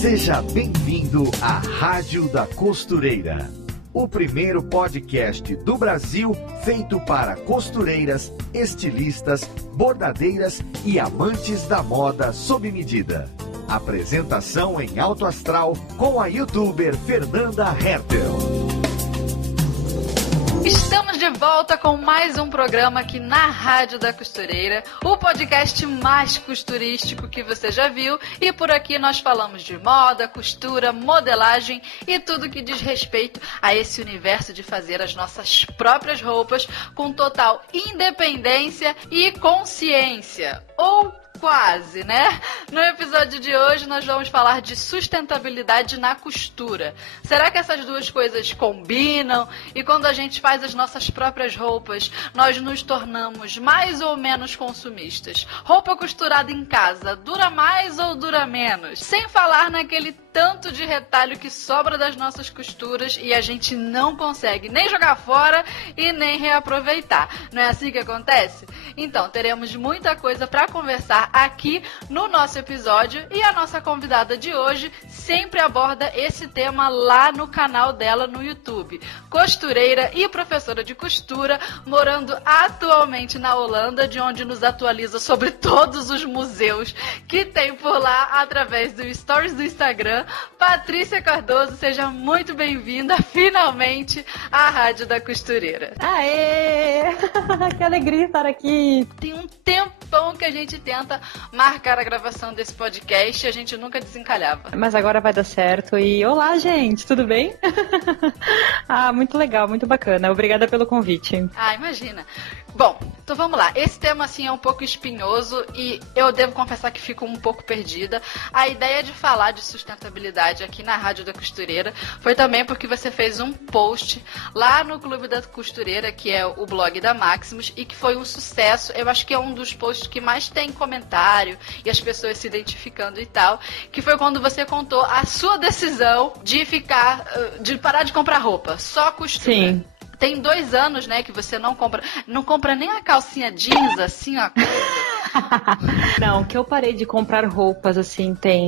Seja bem-vindo à Rádio da Costureira, o primeiro podcast do Brasil feito para costureiras, estilistas, bordadeiras e amantes da moda sob medida. Apresentação em alto astral com a youtuber Fernanda Hertel. Estamos de volta com mais um programa aqui na Rádio da Costureira, o podcast mais costurístico que você já viu, e por aqui nós falamos de moda, costura, modelagem e tudo que diz respeito a esse universo de fazer as nossas próprias roupas com total independência e consciência, ou quase, né? No episódio de hoje nós vamos falar de sustentabilidade na costura. Será que essas duas coisas combinam? E quando a gente faz as nossas próprias roupas, nós nos tornamos mais ou menos consumistas? Roupa costurada em casa dura mais ou dura menos? Sem falar naquele tanto de retalho que sobra das nossas costuras e a gente não consegue nem jogar fora e nem reaproveitar. Não é assim que acontece? Então, teremos muita coisa para conversar aqui no nosso episódio, e a nossa convidada de hoje sempre aborda esse tema lá no canal dela no YouTube. Costureira e professora de costura, morando atualmente na Holanda, de onde nos atualiza sobre todos os museus que tem por lá através do Stories do Instagram. Patrícia Cardoso, seja muito bem-vinda finalmente à Rádio da Costureira. Aê! Que alegria estar aqui! Tem um tempão que a gente tenta marcar a gravação desse podcast e a gente nunca desencalhava. Mas agora vai dar certo. E olá, gente, tudo bem? Muito legal, muito bacana. Obrigada pelo convite. Imagina. Bom, então vamos lá. Esse tema assim é um pouco espinhoso e eu devo confessar que fico um pouco perdida. A ideia de falar de sustentabilidade aqui na Rádio da Costureira foi também porque você fez um post lá no Clube da Costureira, que é o blog da Maximus, e que foi um sucesso. Eu acho que é um dos posts que mais tem comentário e as pessoas se identificando e tal, que foi quando você contou a sua decisão de parar de comprar roupa, só costura. Sim. Tem 2 anos, né, que você não compra nem a calcinha jeans, assim, ó. Não, que eu parei de comprar roupas, assim, tem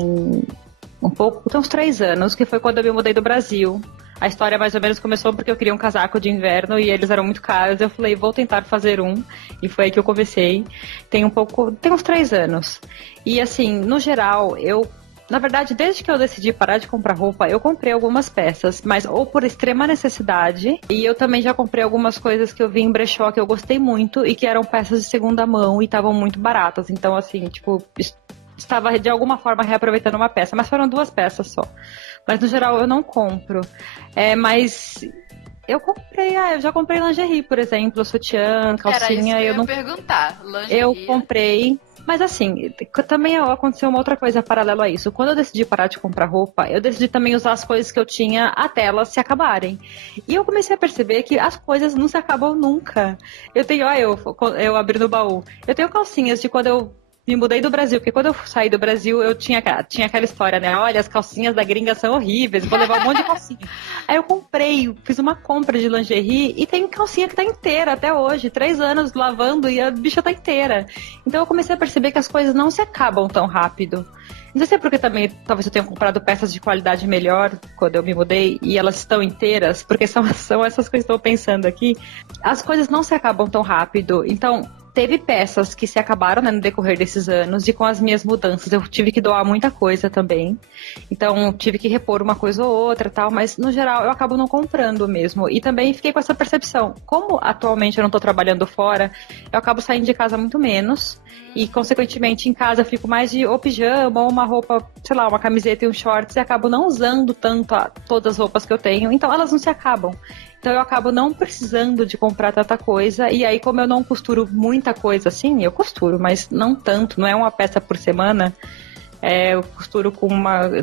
uns 3 anos, que foi quando eu me mudei do Brasil. A história mais ou menos começou porque eu queria um casaco de inverno e eles eram muito caros. Eu falei, vou tentar fazer um. E foi aí que eu comecei. Tem uns 3 anos. E assim, no geral, na verdade, desde que eu decidi parar de comprar roupa, eu comprei algumas peças, mas ou por extrema necessidade, e eu também já comprei algumas coisas que eu vi em brechó que eu gostei muito e que eram peças de segunda mão e estavam muito baratas. Então, assim, estava de alguma forma reaproveitando uma peça, mas foram 2 peças só. Mas no geral eu não compro. Mas eu já comprei lingerie, por exemplo, sutiã, calcinha. Era isso que eu ia perguntar. Lingerie. Eu comprei. Mas assim, também aconteceu uma outra coisa paralelo a isso. Quando eu decidi parar de comprar roupa, eu decidi também usar as coisas que eu tinha até elas se acabarem. E eu comecei a perceber que as coisas não se acabam nunca. Eu tenho, eu abri no baú. Eu tenho calcinhas de quando eu me mudei do Brasil, porque quando eu saí do Brasil, eu tinha aquela história, né? Olha, as calcinhas da gringa são horríveis, vou levar um monte de calcinha. Aí eu fiz uma compra de lingerie e tem calcinha que tá inteira até hoje, 3 anos lavando e a bicha tá inteira. Então eu comecei a perceber que as coisas não se acabam tão rápido. Não sei se é porque também, talvez eu tenha comprado peças de qualidade melhor quando eu me mudei e elas estão inteiras, porque são essas que eu estou pensando aqui. As coisas não se acabam tão rápido, então teve peças que se acabaram, né, no decorrer desses anos, e com as minhas mudanças eu tive que doar muita coisa também. Então tive que repor uma coisa ou outra e tal, mas no geral eu acabo não comprando mesmo. E também fiquei com essa percepção. Como atualmente eu não estou trabalhando fora, eu acabo saindo de casa muito menos. E consequentemente em casa eu fico mais de ou pijama ou uma roupa, sei lá, uma camiseta e um shorts, e acabo não usando tanto todas as roupas que eu tenho. Então elas não se acabam. Então eu acabo não precisando de comprar tanta coisa. E aí, como eu não costuro muita coisa assim, eu costuro, mas não tanto, não é uma peça por semana. eu costuro com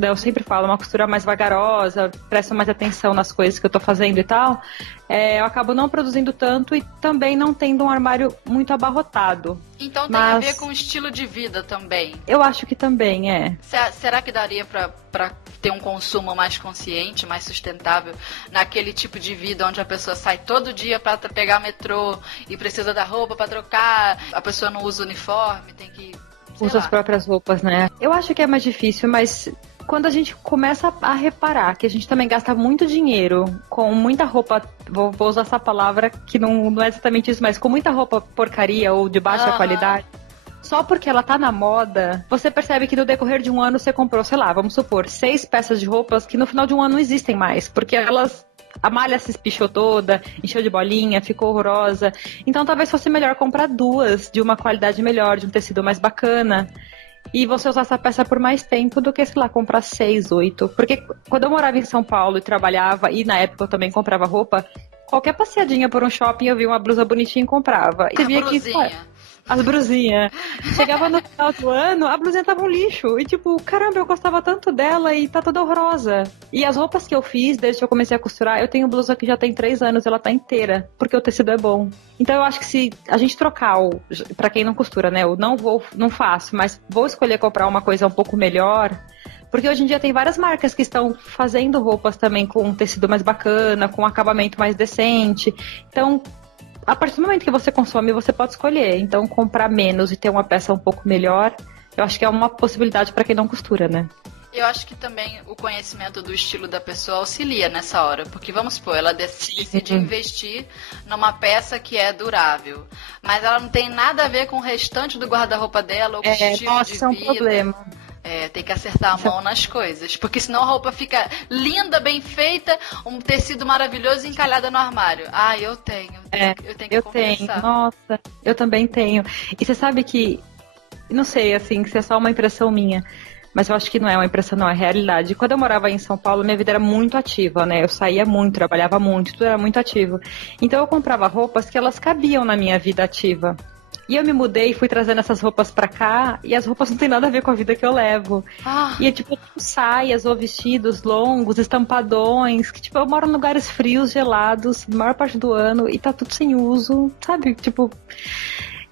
eu sempre falo, uma costura mais vagarosa, presto mais atenção nas coisas que eu tô fazendo e tal, eu acabo não produzindo tanto e também não tendo um armário muito abarrotado. Então tem a ver com o estilo de vida também? Eu acho que também, Será que daria pra ter um consumo mais consciente, mais sustentável, naquele tipo de vida onde a pessoa sai todo dia pra pegar metrô e precisa da roupa pra trocar, a pessoa não usa uniforme, tem que... Usa as próprias roupas, né? Eu acho que é mais difícil, mas quando a gente começa a reparar que a gente também gasta muito dinheiro com muita roupa, vou usar essa palavra que não é exatamente isso, mas com muita roupa porcaria ou de baixa qualidade, só porque ela tá na moda, você percebe que no decorrer de um ano você comprou, sei lá, vamos supor, 6 peças de roupas que no final de um ano não existem mais, porque a malha se espichou toda, encheu de bolinha, ficou horrorosa. Então talvez fosse melhor comprar 2 de uma qualidade melhor, de um tecido mais bacana. E você usar essa peça por mais tempo do que, sei lá, comprar 6, 8. Porque quando eu morava em São Paulo e trabalhava, e na época eu também comprava roupa, qualquer passeadinha por um shopping eu via uma blusa bonitinha e comprava. E via que as blusinhas. Chegava no final do ano, a blusinha tava um lixo. E tipo, caramba, eu gostava tanto dela e tá toda horrorosa. E as roupas que eu fiz, desde que eu comecei a costurar, eu tenho blusa que já tem 3 anos, ela tá inteira, porque o tecido é bom. Então eu acho que se a gente trocar, pra quem não costura, né, eu não faço, mas vou escolher comprar uma coisa um pouco melhor, porque hoje em dia tem várias marcas que estão fazendo roupas também com um tecido mais bacana, com um acabamento mais decente. Então, a partir do momento que você consome, você pode escolher. Então, comprar menos e ter uma peça um pouco melhor, eu acho que é uma possibilidade para quem não costura, né? Eu acho que também o conhecimento do estilo da pessoa auxilia nessa hora. Porque, vamos supor, ela decide investir numa peça que é durável. Mas ela não tem nada a ver com o restante do guarda-roupa dela ou com o estilo de vida. É um problema. Tem que acertar a mão nas coisas. Porque senão a roupa fica linda, bem feita, um tecido maravilhoso encalhada no armário. Eu tenho que conversar. Nossa, eu também tenho. E você sabe que, não sei, assim, se é só uma impressão minha, mas eu acho que não é uma impressão, não, é realidade. Quando eu morava em São Paulo, minha vida era muito ativa, né? Eu saía muito, trabalhava muito, tudo era muito ativo. Então eu comprava roupas que elas cabiam na minha vida ativa. E eu me mudei e fui trazendo essas roupas pra cá, e as roupas não tem nada a ver com a vida que eu levo. E é tipo saias ou vestidos longos, estampadões, que tipo, eu moro em lugares frios, gelados, a maior parte do ano, e tá tudo sem uso, sabe? Tipo...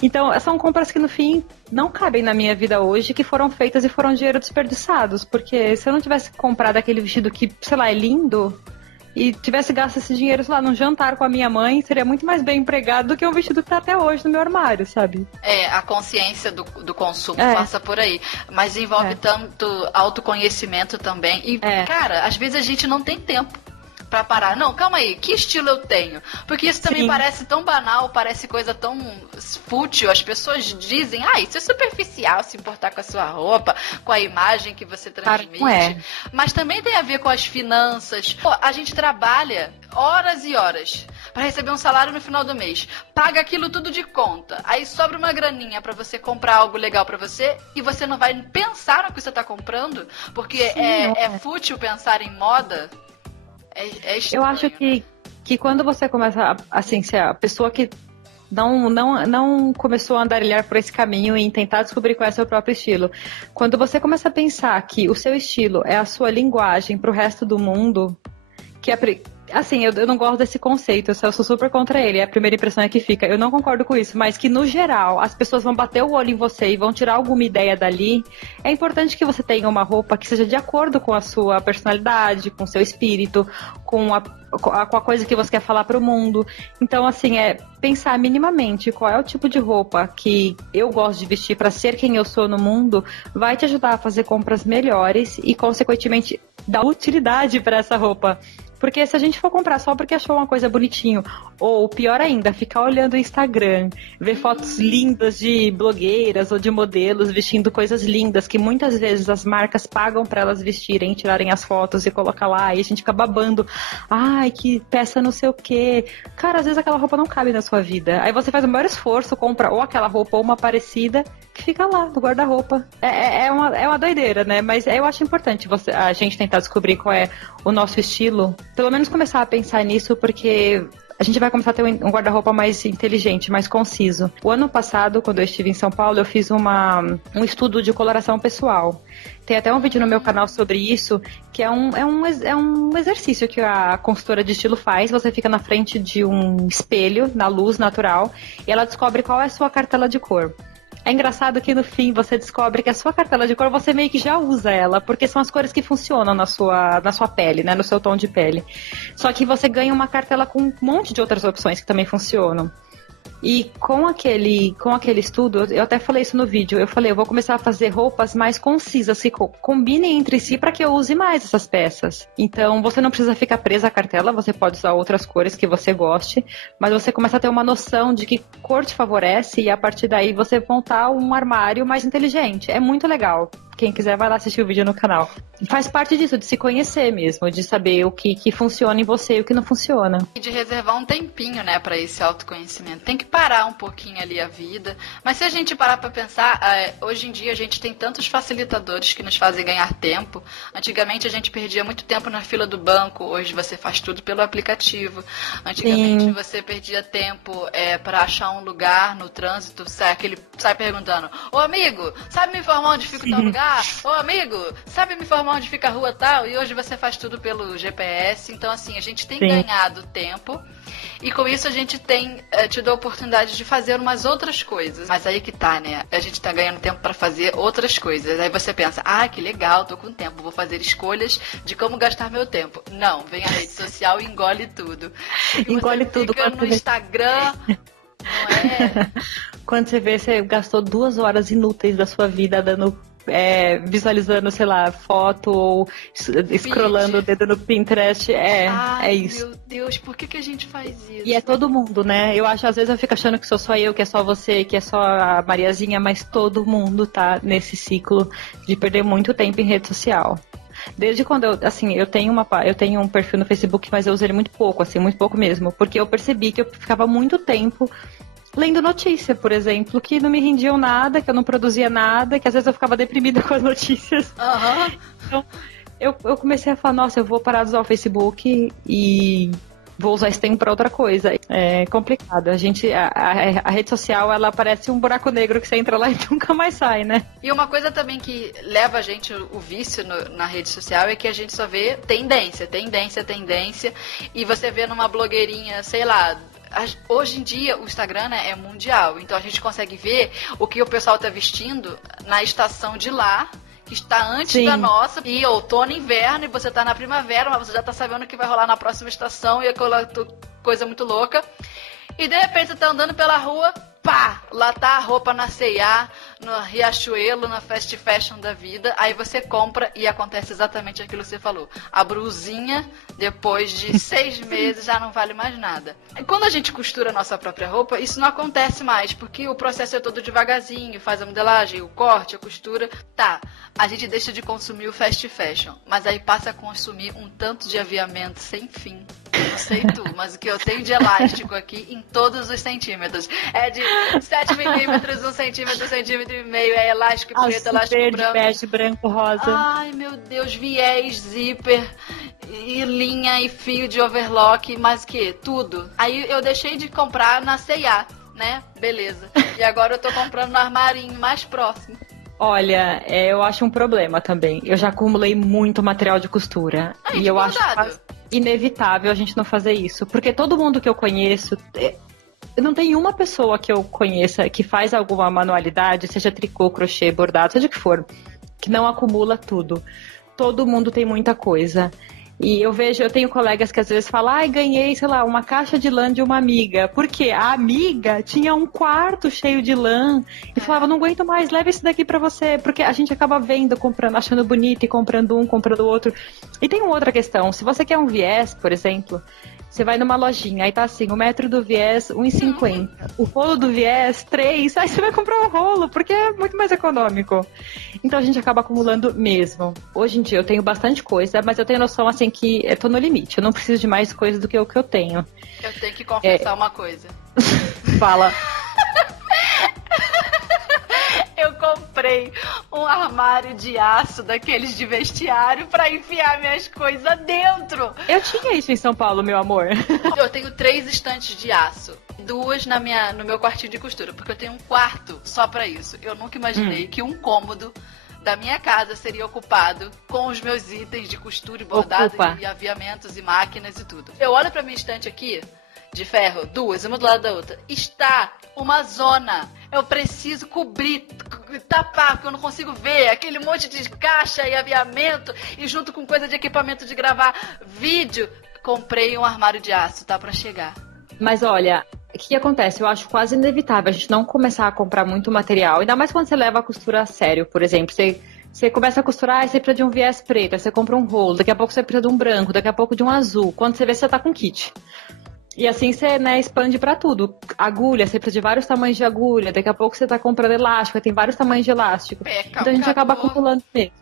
Então, são compras que no fim não cabem na minha vida hoje, que foram feitas e foram dinheiro desperdiçados, porque se eu não tivesse comprado aquele vestido que, sei lá, é lindo... e tivesse gasto esse dinheiro, sei lá, num jantar com a minha mãe, seria muito mais bem empregado do que um vestido que tá até hoje no meu armário, sabe? A consciência do consumo passa por aí. Mas envolve tanto autoconhecimento também. E, cara, às vezes a gente não tem tempo pra parar. Não, calma aí, que estilo eu tenho? Porque isso também parece tão banal, parece coisa tão fútil. As pessoas dizem, isso é superficial, se importar com a sua roupa, com a imagem que você transmite. Mas também tem a ver com as finanças. Pô, a gente trabalha horas e horas pra receber um salário no final do mês. Paga aquilo tudo de conta. Aí sobra uma graninha pra você comprar algo legal pra você e você não vai pensar no que você tá comprando, porque é fútil pensar em moda. Eu acho que quando você começa, assim, ser a pessoa que não começou a andarilhar por esse caminho e tentar descobrir qual é o seu próprio estilo, quando você começa a pensar que o seu estilo é a sua linguagem pro resto do mundo, que assim, eu não gosto desse conceito, eu sou super contra ele, a primeira impressão é que fica, eu não concordo com isso, mas que no geral as pessoas vão bater o olho em você e vão tirar alguma ideia dali. É importante que você tenha uma roupa que seja de acordo com a sua personalidade, com o seu espírito, com a coisa que você quer falar pro mundo. Então, assim, pensar minimamente qual é o tipo de roupa que eu gosto de vestir para ser quem eu sou no mundo, vai te ajudar a fazer compras melhores e, consequentemente, dar utilidade para essa roupa. Porque se a gente for comprar só porque achou uma coisa bonitinho, ou pior ainda, ficar olhando o Instagram, ver fotos lindas de blogueiras ou de modelos vestindo coisas lindas, que muitas vezes as marcas pagam para elas vestirem, tirarem as fotos e colocar lá, e a gente fica babando, ai, que peça não sei o quê. Cara, às vezes aquela roupa não cabe na sua vida. Aí você faz o maior esforço, compra ou aquela roupa ou uma parecida, que fica lá, no guarda-roupa. É uma doideira, né? Mas eu acho importante a gente tentar descobrir qual é o nosso estilo. Pelo menos começar a pensar nisso, porque a gente vai começar a ter um guarda-roupa mais inteligente, mais conciso. O ano passado, quando eu estive em São Paulo, eu fiz um estudo de coloração pessoal. Tem até um vídeo no meu canal sobre isso, que é um exercício que a consultora de estilo faz. Você fica na frente de um espelho, na luz natural, e ela descobre qual é a sua cartela de cor. É engraçado que no fim você descobre que a sua cartela de cor você meio que já usa ela, porque são as cores que funcionam na sua pele, né, no seu tom de pele. Só que você ganha uma cartela com um monte de outras opções que também funcionam. E com aquele estudo, eu até falei isso no vídeo, eu vou começar a fazer roupas mais concisas, que combinem entre si para que eu use mais essas peças. Então, você não precisa ficar presa à cartela, você pode usar outras cores que você goste, mas você começa a ter uma noção de que cor te favorece e a partir daí você montar um armário mais inteligente. É muito legal. Quem quiser vai lá assistir o vídeo no canal. Faz parte disso, de se conhecer mesmo, de saber o que funciona em você e o que não funciona. E de reservar um tempinho, né, para esse autoconhecimento. Tem que parar um pouquinho ali a vida. Mas se a gente parar para pensar, hoje em dia a gente tem tantos facilitadores que nos fazem ganhar tempo. Antigamente a gente perdia muito tempo na fila do banco, hoje você faz tudo pelo aplicativo. Antigamente você perdia tempo para achar um lugar no trânsito, sai perguntando: ô amigo, sabe me informar onde fica o tal lugar? Ô amigo, sabe me informar onde fica a rua tal? E hoje você faz tudo pelo GPS. Então assim, a gente tem ganhado tempo e com isso a gente tem tido a oportunidade de fazer umas outras coisas. Mas aí que tá, né? A gente tá ganhando tempo pra fazer outras coisas. Aí você pensa: que legal, tô com tempo, vou fazer escolhas de como gastar meu tempo. Não, vem a rede social e engole tudo. Engole tudo. Fica no Instagram, não é? Quando você vê, você gastou 2 horas inúteis da sua vida dando... visualizando, sei lá, foto ou scrollando o dedo no Pinterest. É isso. Meu Deus, por que a gente faz isso? E é todo mundo, né? Eu acho, às vezes eu fico achando que sou só eu, que é só você, que é só a Mariazinha, mas todo mundo tá nesse ciclo de perder muito tempo em rede social. Desde quando eu tenho um perfil no Facebook, mas eu uso ele muito pouco mesmo, porque eu percebi que eu ficava muito tempo lendo notícia, por exemplo, que não me rendiam nada, que eu não produzia nada, que às vezes eu ficava deprimida com as notícias. Então, eu comecei a falar: nossa, eu vou parar de usar o Facebook e vou usar esse tempo para outra coisa. É complicado. A rede social, ela parece um buraco negro que você entra lá e nunca mais sai, né? E uma coisa também que leva a gente, o vício na rede social, é que a gente só vê tendência. E você vê numa blogueirinha, sei lá... Hoje em dia o Instagram, né, é mundial, então a gente consegue ver o que o pessoal tá vestindo na estação de lá, que está antes da nossa, e outono e inverno, e você tá na primavera, mas você já tá sabendo o que vai rolar na próxima estação, e aquela coisa muito louca. E de repente você tá andando pela rua, pá, lá tá a roupa na C&A, no Riachuelo, na fast fashion da vida, aí você compra e acontece exatamente aquilo que você falou. A blusinha, depois de 6 meses, já não vale mais nada. E quando a gente costura a nossa própria roupa, isso não acontece mais, porque o processo é todo devagarzinho, faz a modelagem, o corte, a costura. Tá, a gente deixa de consumir o fast fashion, mas aí passa a consumir um tanto de aviamento sem fim. Não sei tu, mas o que eu tenho de elástico aqui em todos os centímetros é de 7 milímetros, 1 centímetro, 1,5 centímetro, é elástico preto, elástico verde, branco. bege, branco, rosa. Ai, meu Deus, viés, zíper, e linha e fio de overlock, mas que? Tudo. Aí eu deixei de comprar na C&A, né? Beleza. E agora eu tô comprando no armarinho mais próximo. Olha, eu acho um problema também. Eu já acumulei muito material de costura. E eu acho inevitável a gente não fazer isso. Porque todo mundo que eu conheço... Não tem uma pessoa que eu conheça que faz alguma manualidade, seja tricô, crochê, bordado, seja o que for, que não acumula tudo. Todo mundo tem muita coisa. E eu tenho colegas que às vezes falam: ganhei, sei lá, uma caixa de lã de uma amiga. Por quê? A amiga tinha um quarto cheio de lã e falava: não aguento mais, leva esse daqui pra você. Porque a gente acaba vendo, comprando, achando bonito e comprando um, comprando o outro. E tem uma outra questão: se você quer um viés, por exemplo, você vai numa lojinha, aí tá assim, o metro do viés, R$1,50. O rolo do viés, R$3. Aí você vai comprar um rolo, porque é muito mais econômico. Então a gente acaba acumulando mesmo. Hoje em dia eu tenho bastante coisa, mas eu tenho noção, assim, que eu tô no limite. Eu não preciso de mais coisa do que o que eu tenho. Eu tenho que confessar uma coisa. Fala. comprei um armário de aço daqueles de vestiário pra enfiar minhas coisas dentro. Eu tinha isso em São Paulo, meu amor. Eu tenho 3 estantes de aço. 2 no meu quartinho de costura, porque eu tenho um quarto só pra isso. Eu nunca imaginei que um cômodo da minha casa seria ocupado com os meus itens de costura e bordado e aviamentos e máquinas e tudo. Eu olho pra minha estante aqui, de ferro, 2, uma do lado da outra. Está uma zona. Eu preciso cobrir, tapar, porque eu não consigo ver aquele monte de caixa e aviamento e junto com coisa de equipamento de gravar vídeo. Comprei um armário de aço, tá pra chegar. Mas olha, o que acontece? Eu acho quase inevitável a gente não começar a comprar muito material, ainda mais quando você leva a costura a sério, por exemplo. Você começa a costurar e você precisa de um viés preto, aí você compra um rolo, daqui a pouco você precisa de um branco, daqui a pouco de um azul. Quando você vê, você tá com kit. E assim você, né, expande pra tudo. Agulha, você precisa de vários tamanhos de agulha, daqui a pouco você tá comprando elástico, aí tem vários tamanhos de elástico. Então a gente acaba acumulando mesmo.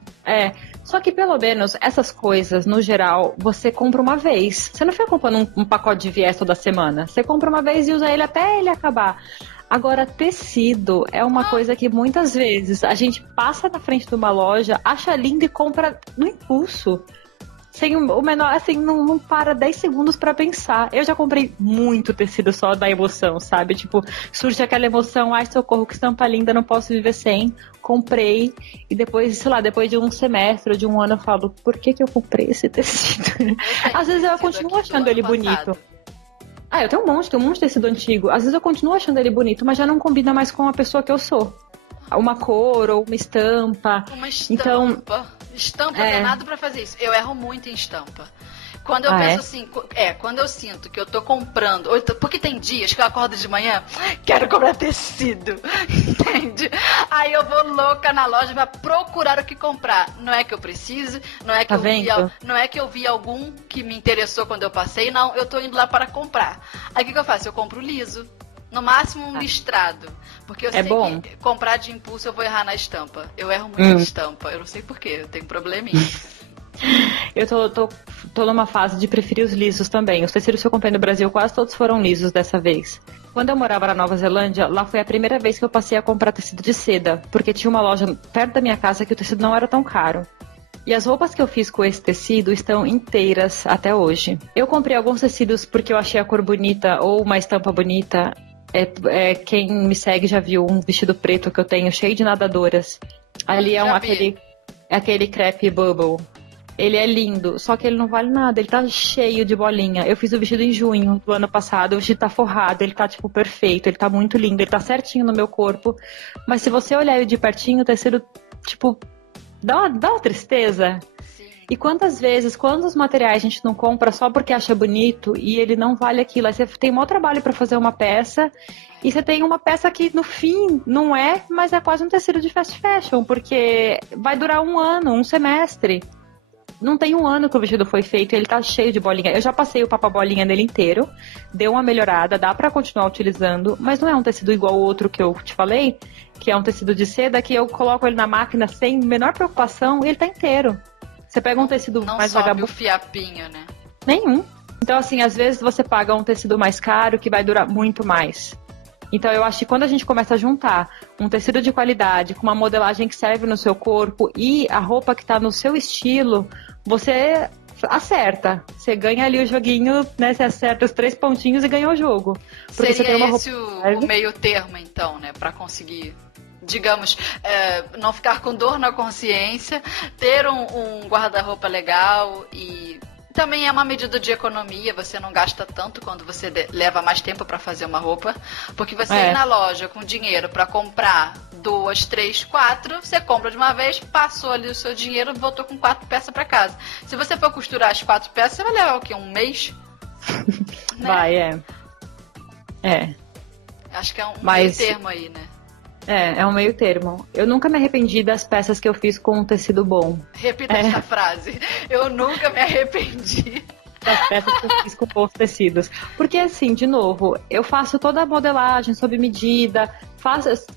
Só que pelo menos essas coisas, no geral, você compra uma vez. Você não fica comprando um pacote de viés toda semana. Você compra uma vez e usa ele até ele acabar. Agora, tecido é uma coisa que muitas vezes a gente passa na frente de uma loja, acha lindo e compra no impulso. Sem o menor, assim, não para 10 segundos pra pensar. Eu já comprei muito tecido só da emoção, sabe? Tipo, surge aquela emoção, ai, socorro, que estampa linda, não posso viver sem. Comprei, e depois, sei lá, depois de um semestre ou de um ano, eu falo, por que eu comprei esse tecido? Às vezes eu continuo achando ele bonito. Eu tenho um monte de tecido antigo. Às vezes eu continuo achando ele bonito, mas já não combina mais com a pessoa que eu sou. Uma cor ou uma estampa. Uma estampa. Então, estampa não é nada pra fazer isso. Eu erro muito em estampa. Quando eu penso assim, quando eu sinto que eu tô comprando, porque tem dias que eu acordo de manhã, quero comprar tecido, entende? Aí eu vou louca na loja pra procurar o que comprar. Não é que eu preciso, não é que não é que eu vi algum que me interessou quando eu passei, não, eu tô indo lá para comprar. Aí o que eu faço? Eu compro liso. No máximo um listrado. Porque eu sei que comprar de impulso eu vou errar na estampa. Eu erro muito na estampa. Eu não sei porquê, eu tenho probleminha. Eu tô numa fase de preferir os lisos também. Os tecidos que eu comprei no Brasil, quase todos foram lisos dessa vez. Quando eu morava na Nova Zelândia, lá foi a primeira vez que eu passei a comprar tecido de seda. Porque tinha uma loja perto da minha casa que o tecido não era tão caro. E as roupas que eu fiz com esse tecido estão inteiras até hoje. Eu comprei alguns tecidos porque eu achei a cor bonita ou uma estampa bonita. Quem me segue já viu um vestido preto que eu tenho, cheio de nadadoras. Ali aquele crepe bubble. Ele é lindo, só que ele não vale nada, ele tá cheio de bolinha. Eu fiz o vestido em junho do ano passado, o vestido tá forrado, ele tá, tipo, perfeito, ele tá muito lindo, ele tá certinho no meu corpo. Mas se você olhar ele de pertinho, o tecido, tipo, dá uma tristeza. Sim. E quantos materiais a gente não compra só porque acha bonito e ele não vale aquilo? Aí você tem um maior trabalho pra fazer uma peça e você tem uma peça que no fim não é, mas é quase um tecido de fast fashion, porque vai durar um ano, um semestre. Não tem um ano que o vestido foi feito e ele tá cheio de bolinha. Eu já passei o papabolinha nele inteiro, deu uma melhorada, dá pra continuar utilizando, mas não é um tecido igual ao outro que eu te falei, que é um tecido de seda, que eu coloco ele na máquina sem menor preocupação e ele tá inteiro. Você pega um tecido mais vagabundo... Não sobe o fiapinho, né? Nenhum. Então, assim, às vezes você paga um tecido mais caro que vai durar muito mais. Então, eu acho que quando a gente começa a juntar um tecido de qualidade com uma modelagem que serve no seu corpo e a roupa que tá no seu estilo, você acerta. Você ganha ali o joguinho, né? Você acerta os 3 pontinhos e ganha o jogo. Porque seria você tem uma roupa... o meio termo, então, né? Pra conseguir, digamos, não ficar com dor na consciência, ter um guarda-roupa legal e... Também é uma medida de economia, você não gasta tanto quando você leva mais tempo para fazer uma roupa, porque você ir na loja com dinheiro para comprar 2, 3, 4, você compra de uma vez, passou ali o seu dinheiro, voltou com 4 peças para casa. Se você for costurar as 4 peças, você vai levar o quê? Um mês? Né? Vai, Acho que é um meio termo aí, né? É um meio termo. Eu nunca me arrependi das peças que eu fiz com um tecido bom. Repita essa frase. Eu nunca me arrependi das peças que eu fiz com bons tecidos. Porque assim, de novo, eu faço toda a modelagem sob medida.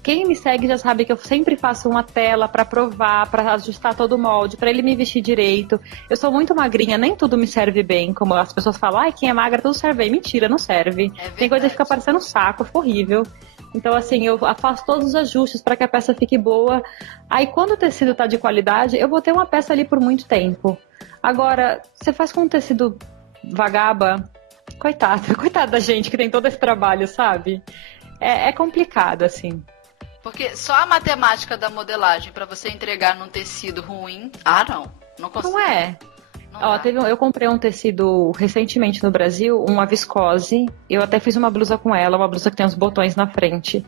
Quem me segue já sabe que eu sempre faço uma tela para provar, para ajustar todo o molde, para ele me vestir direito. Eu sou muito magrinha, nem tudo me serve bem. Como as pessoas falam, quem é magra tudo serve bem. Mentira, não serve. Tem coisa que fica parecendo um saco, fica horrível. Então, assim, eu faço todos os ajustes para que a peça fique boa. Aí, quando o tecido tá de qualidade, eu vou ter uma peça ali por muito tempo. Agora, você faz com um tecido vagaba, coitada da gente que tem todo esse trabalho, sabe? É complicado, assim. Porque só a matemática da modelagem para você entregar num tecido ruim, não consigo. Não é. Eu comprei um tecido recentemente no Brasil, uma viscose. Eu até fiz uma blusa com ela, uma blusa que tem uns botões na frente.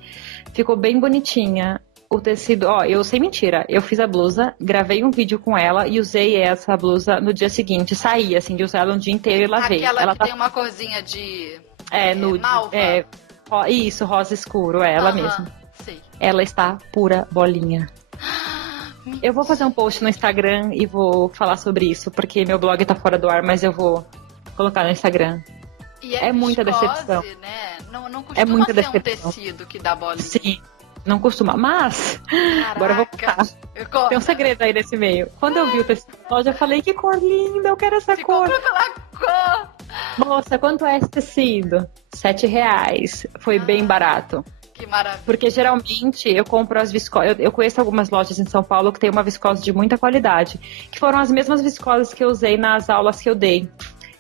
Ficou bem bonitinha. O tecido, eu sem mentira, eu fiz a blusa, gravei um vídeo com ela e usei essa blusa no dia seguinte. Saí, assim, de usar ela um dia inteiro e lavei. Aquela ela que tem uma corzinha de... nude. Malva. Isso, rosa escuro, ela mesma. Sei. Ela está pura bolinha. Eu vou fazer um post no Instagram e vou falar sobre isso, porque meu blog tá fora do ar, mas eu vou colocar no Instagram. E é muita decepção. Né? Não costuma muita ser decepção. Um tecido que dá bolinha. Sim, não costuma. Mas, agora eu vou contar. Tem um segredo aí nesse meio. Quando eu vi o tecido na loja, eu falei, que cor linda, eu quero essa cor. Pela cor. Moça, quanto é esse tecido? R$7. Foi bem barato. Que maravilha. Porque geralmente eu compro as viscosas. Eu conheço algumas lojas em São Paulo que tem uma viscose de muita qualidade, que foram as mesmas viscoses que eu usei nas aulas que eu dei.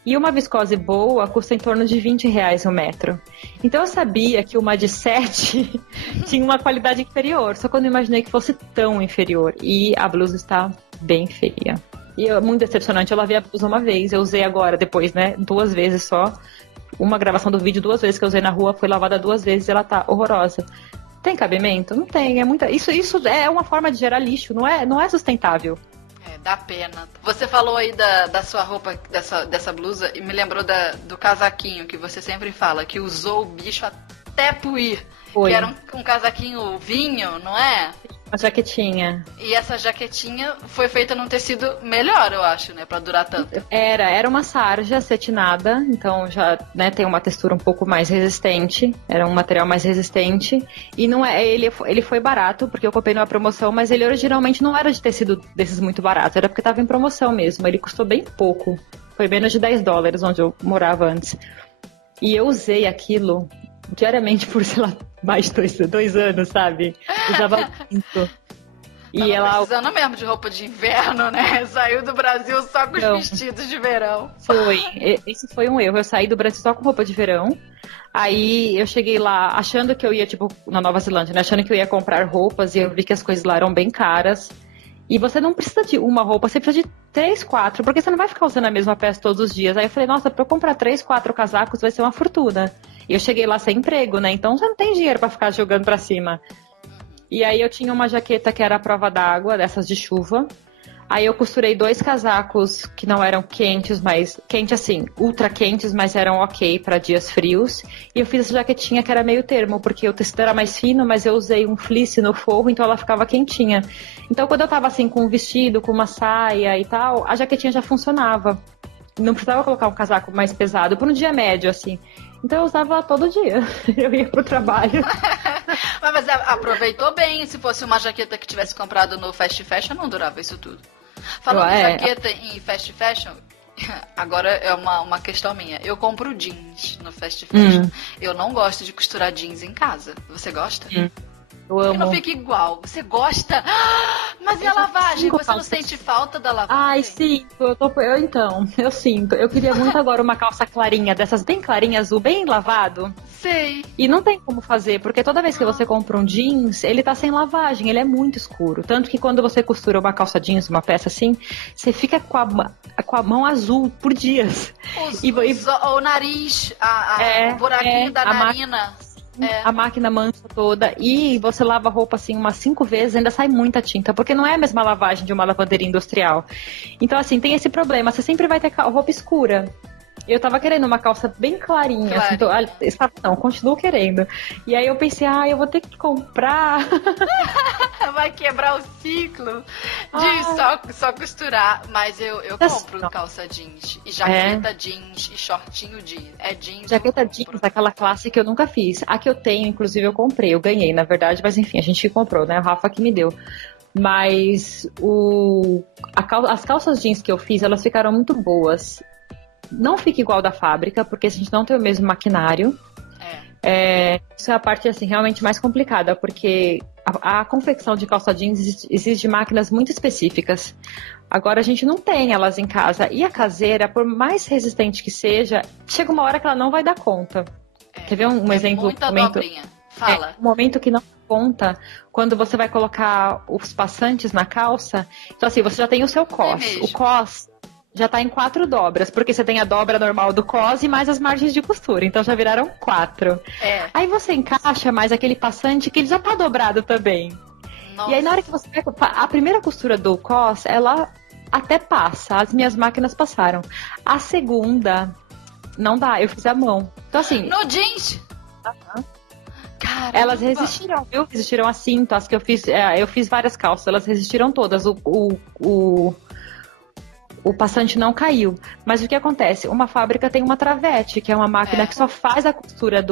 E uma viscose boa custa em torno de R$20 um metro. Então eu sabia que uma de 7 tinha uma qualidade inferior, só que eu não imaginei que fosse tão inferior. E a blusa está bem feia. E é muito decepcionante. Eu lavei a blusa uma vez, eu usei agora, depois, né, 2 vezes só. Uma gravação do vídeo 2 vezes que eu usei na rua, foi lavada 2 vezes e ela tá horrorosa. Tem cabimento? Não tem. Isso é uma forma de gerar lixo, não é sustentável. Dá pena. Você falou aí da sua roupa, dessa blusa, e me lembrou do casaquinho que você sempre fala, que usou o bicho até puir. Foi. Que era um casaquinho vinho, não é? Uma jaquetinha. E essa jaquetinha foi feita num tecido melhor, eu acho, né? Pra durar tanto. Era uma sarja cetinada, então já, né, tem uma textura um pouco mais resistente. Era um material mais resistente. E não é, ele foi barato, porque eu comprei numa promoção, mas ele originalmente não era de tecido desses muito baratos, era porque tava em promoção mesmo. Ele custou bem pouco. Foi menos de $10 onde eu morava antes. E eu usei aquilo diariamente por, sei lá, mais de 2 anos, sabe? Usava muito. E ela precisando mesmo de roupa de inverno, né? Saiu do Brasil só com os vestidos de verão. Esse foi um erro. Eu saí do Brasil só com roupa de verão. Aí eu cheguei lá achando que eu ia, tipo, na Nova Zelândia, né? Achando que eu ia comprar roupas e eu vi que as coisas lá eram bem caras. E você não precisa de uma roupa, você precisa de 3, 4, porque você não vai ficar usando a mesma peça todos os dias. Aí eu falei, nossa, pra eu comprar 3, 4 casacos vai ser uma fortuna. E eu cheguei lá sem emprego, né? Então você não tem dinheiro pra ficar jogando pra cima. E aí eu tinha uma jaqueta que era a prova d'água, dessas de chuva. Aí eu costurei 2 casacos que não eram quentes, mas... Quente assim, ultra quentes, mas eram ok para dias frios. E eu fiz essa jaquetinha que era meio termo, porque o tecido era mais fino, mas eu usei um fleece no forro, então ela ficava quentinha. Então quando eu tava assim com um vestido, com uma saia e tal, a jaquetinha já funcionava. Não precisava colocar um casaco mais pesado, por um dia médio, assim. Então eu usava todo dia. Eu ia pro trabalho. Mas aproveitou bem. Se fosse uma jaqueta que tivesse comprado no Fast Fashion, não durava isso tudo. Falando de jaqueta em Fast Fashion, agora é uma questão minha. Eu compro jeans no Fast Fashion. Eu não gosto de costurar jeans em casa. Você gosta? Eu amo. Que não fica igual. Você gosta? Mas e a lavagem? Você não sente falta da lavagem? Ai, sinto. Eu sinto. Eu queria muito agora uma calça clarinha, dessas bem clarinha, azul, bem lavado. Sei. E não tem como fazer, porque toda vez que você compra um jeans, ele tá sem lavagem, ele é muito escuro. Tanto que quando você costura uma calça jeans, uma peça assim, você fica com a mão azul por dias. O nariz, o buraquinho da narina. A máquina mancha toda e você lava a roupa assim umas 5 vezes, ainda sai muita tinta, porque não é a mesma lavagem de uma lavanderia industrial. Então assim, tem esse problema, você sempre vai ter roupa escura. Eu tava querendo uma calça bem clarinha, claro. Assim, continuo querendo. E aí eu pensei, eu vou ter que comprar. Vai quebrar o ciclo de só costurar. Mas eu compro calça jeans, e jaqueta jeans, e shortinho jeans. Jeans. Jaqueta jeans, aquela classe que eu nunca fiz. A que eu tenho, inclusive, eu comprei. Eu ganhei, na verdade, mas enfim, a gente comprou, né? O Rafa que me deu. Mas as calças jeans que eu fiz, elas ficaram muito boas. Não fica igual da fábrica, porque a gente não tem o mesmo maquinário. isso é a parte assim, realmente mais complicada, porque a confecção de calça jeans exige máquinas muito específicas. Agora a gente não tem elas em casa. E a caseira, por mais resistente que seja, chega uma hora que ela não vai dar conta. Quer ver um exemplo? Muita dobrinha. Fala. Um momento que não dá conta, quando você vai colocar os passantes na calça. Então assim, você já tem o seu cos. O cos já está em 4 dobras, porque você tem a dobra normal do cos e mais as margens de costura. Então já viraram 4. Aí você encaixa mais aquele passante que ele já está dobrado também. Nossa. E aí na hora que você pega a primeira costura do cos, ela até passa. As minhas máquinas passaram. A segunda, não dá. Eu fiz à mão. Então assim... No jeans? Caramba. Elas resistiram, viu? Resistiram a cinto. As que eu fiz várias calças. Elas resistiram todas. O passante não caiu. Mas o que acontece? Uma fábrica tem uma travete, que é uma máquina que só faz a costura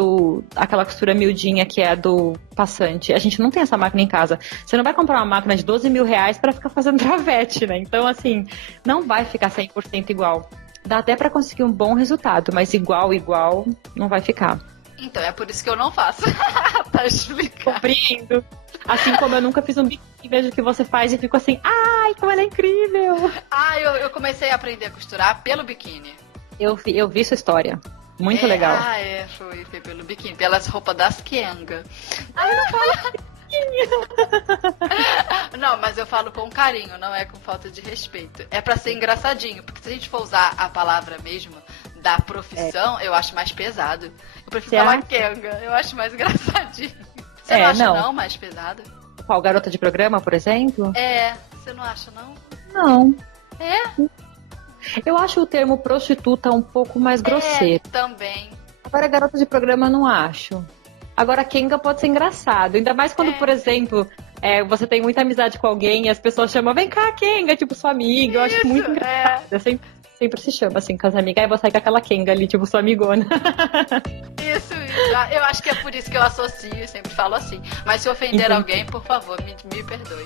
aquela costura miudinha que é a do passante. A gente não tem essa máquina em casa. Você não vai comprar uma máquina de 12 mil reais pra ficar fazendo travete, né? Então, assim, não vai ficar 100% igual. Dá até pra conseguir um bom resultado, mas igual, não vai ficar. Então, é por isso que eu não faço. Tá explicado. Compreendo. Assim como eu nunca fiz um biquíni, vejo o que você faz e fico assim, ai, como ela é incrível. Eu comecei a aprender a costurar pelo biquíni. Eu vi sua história. Muito legal. Foi pelo biquíni, pelas roupas das Kenga. Não fala. Não, mas eu falo com carinho, não é com falta de respeito. É pra ser engraçadinho, porque se a gente for usar a palavra mesmo da profissão, eu acho mais pesado. Eu prefiro falar Kenga, eu acho mais engraçadinho. Você não acha não mais pesado? Qual, garota de programa, por exemplo? Você não acha não? Não. Eu acho o termo prostituta um pouco mais grosseiro. Também. Agora, garota de programa, eu não acho. Agora, Kenga pode ser engraçado. Ainda mais quando, por exemplo, você tem muita amizade com alguém e as pessoas chamam, vem cá, Kenga, tipo, sua amiga. Eu acho muito engraçado. Eu sempre se chama, assim, com as amigas. Aí você sai com aquela Kenga ali, tipo, sua amigona. Isso. Eu acho que é por isso que eu associo e sempre falo assim. Mas se ofender alguém, por favor, me perdoe.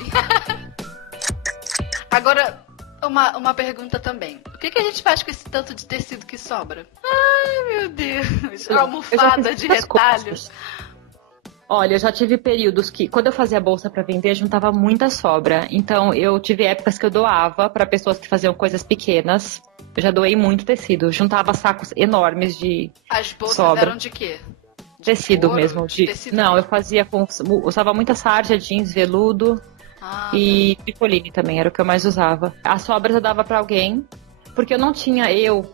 Agora, uma pergunta também. O que a gente faz com esse tanto de tecido que sobra? Ai, meu Deus. Almofada de retalhos. Olha, eu já tive períodos que, quando eu fazia bolsa pra vender, juntava muita sobra. Então, eu tive épocas que eu doava pra pessoas que faziam coisas pequenas. Eu já doei muito tecido. Eu juntava sacos enormes de As bolsas sobra. eram de quê? Tecido couro, mesmo. Tecido não, eu fazia usava muita sarja, jeans, veludo e tricoline também, era o que eu mais usava. As sobras eu dava pra alguém, porque eu não tinha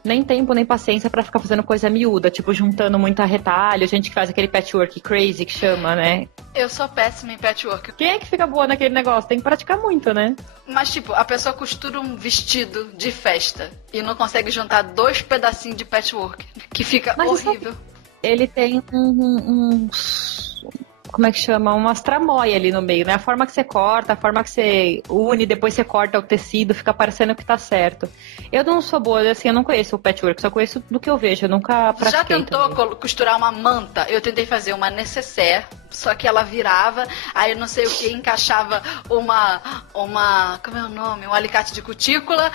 nem tempo nem paciência pra ficar fazendo coisa miúda, tipo juntando muito retalho, gente que faz aquele patchwork crazy que chama, né? Eu sou péssima em patchwork. Quem é que fica boa naquele negócio? Tem que praticar muito, né? Mas tipo, a pessoa costura um vestido de festa e não consegue juntar 2 pedacinhos de patchwork, que fica horrível. Ele tem como é que chama? Umas tramóia ali no meio, né? A forma que você corta, a forma que você une, depois você corta o tecido, fica parecendo que tá certo. Eu não sou boa, assim, eu não conheço o patchwork, só conheço do que eu vejo, eu nunca pratiquei. Já tentou costurar uma manta? Eu tentei fazer uma nécessaire, só que ela virava, aí eu não sei o que, encaixava como é o nome? Um alicate de cutícula.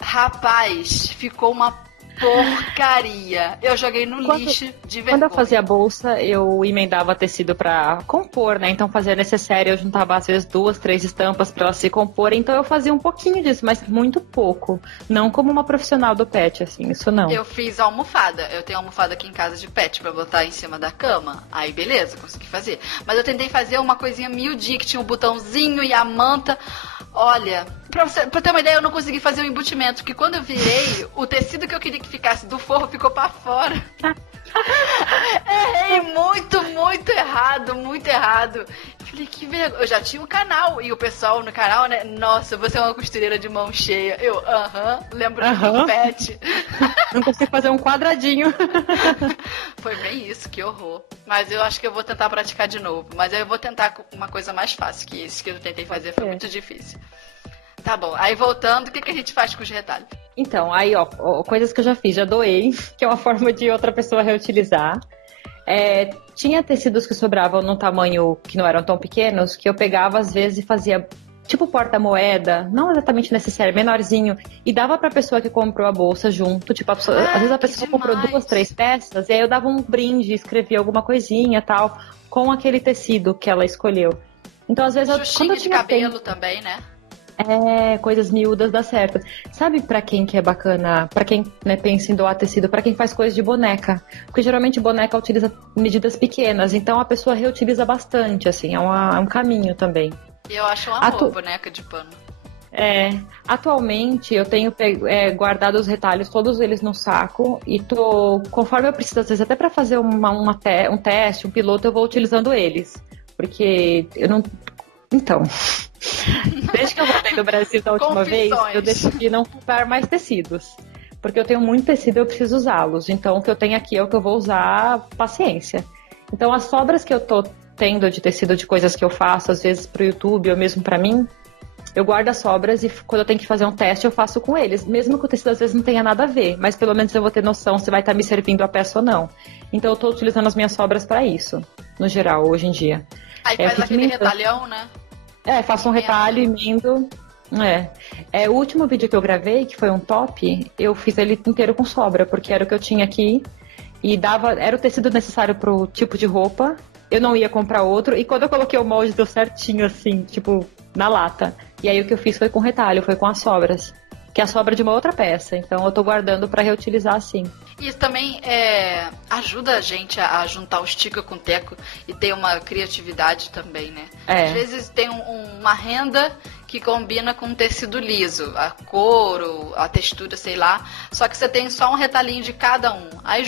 Rapaz, ficou uma porcaria. Eu joguei no lixo de vergonha. Quando eu fazia a bolsa, eu emendava tecido pra compor, né? Então fazia necessário, eu juntava às vezes 2, 3 estampas pra elas se comporem. Então eu fazia um pouquinho disso, mas muito pouco. Não como uma profissional do pet, assim, isso não. Eu fiz almofada. Eu tenho almofada aqui em casa de pet pra botar em cima da cama. Aí beleza, consegui fazer. Mas eu tentei fazer uma coisinha miudinha que tinha um botãozinho e a manta. Olha, pra ter uma ideia, eu não consegui fazer o embutimento, porque quando eu virei, o tecido que eu queria que ficasse do forro ficou pra fora. Errei muito errado, muito errado. Eu falei, que vergonha. Eu já tinha um canal, e o pessoal no canal, né? Nossa, você é uma costureira de mão cheia. Eu, lembro do pet. Não consegui fazer um quadradinho. Foi bem isso, que horror. Mas eu acho que eu vou tentar praticar de novo. Mas eu vou tentar uma coisa mais fácil, que esse que eu tentei fazer foi muito difícil. Tá bom, aí voltando, o que a gente faz com os retalhos? Então, aí coisas que eu já fiz, já doei, que é uma forma de outra pessoa reutilizar. Tinha tecidos que sobravam num tamanho que não eram tão pequenos, que eu pegava às vezes e fazia tipo porta-moeda, não exatamente necessário, menorzinho, e dava pra pessoa que comprou a bolsa junto, tipo, às vezes a pessoa comprou 2, 3 peças, e aí eu dava um brinde, escrevia alguma coisinha, tal, com aquele tecido que ela escolheu. Então, às vezes, quando eu de tinha cabelo também, né? Coisas miúdas dá certo. Sabe pra quem que é bacana? Pra quem, né, pensa em doar tecido, pra quem faz coisas de boneca. Porque geralmente boneca utiliza medidas pequenas, então a pessoa reutiliza bastante, assim, é um caminho também. Eu acho um amor, boneca de pano. Atualmente eu tenho guardado os retalhos, todos eles no saco, e conforme eu preciso, às vezes até pra fazer um teste, um piloto, eu vou utilizando eles. Porque eu não... Então... Desde que eu voltei do Brasil da última vez, eu decidi não comprar mais tecidos. Porque eu tenho muito tecido e eu preciso usá-los. Então, o que eu tenho aqui é o que eu vou usar, paciência. Então, as sobras que eu tô tendo de tecido de coisas que eu faço, às vezes pro YouTube ou mesmo pra mim, eu guardo as sobras e quando eu tenho que fazer um teste, eu faço com eles. Mesmo que o tecido às vezes não tenha nada a ver, mas pelo menos eu vou ter noção se vai estar me servindo a peça ou não. Então, eu tô utilizando as minhas sobras pra isso, no geral, hoje em dia. Aí faz aquele retalhão, né? Faço um retalho, emendo. O último vídeo que eu gravei, que foi um top, eu fiz ele inteiro com sobra, porque era o que eu tinha aqui. E era o tecido necessário pro tipo de roupa. Eu não ia comprar outro. E quando eu coloquei o molde, deu certinho, assim, tipo, na lata. E aí o que eu fiz foi com retalho, foi com as sobras. Que é a sobra de uma outra peça. Então eu tô guardando pra reutilizar assim. Isso também ajuda a gente a juntar o estica com o teco e ter uma criatividade também, né? Às vezes tem uma renda que combina com um tecido liso, a cor, a textura, sei lá. Só que você tem só um retalhinho de cada um. Aí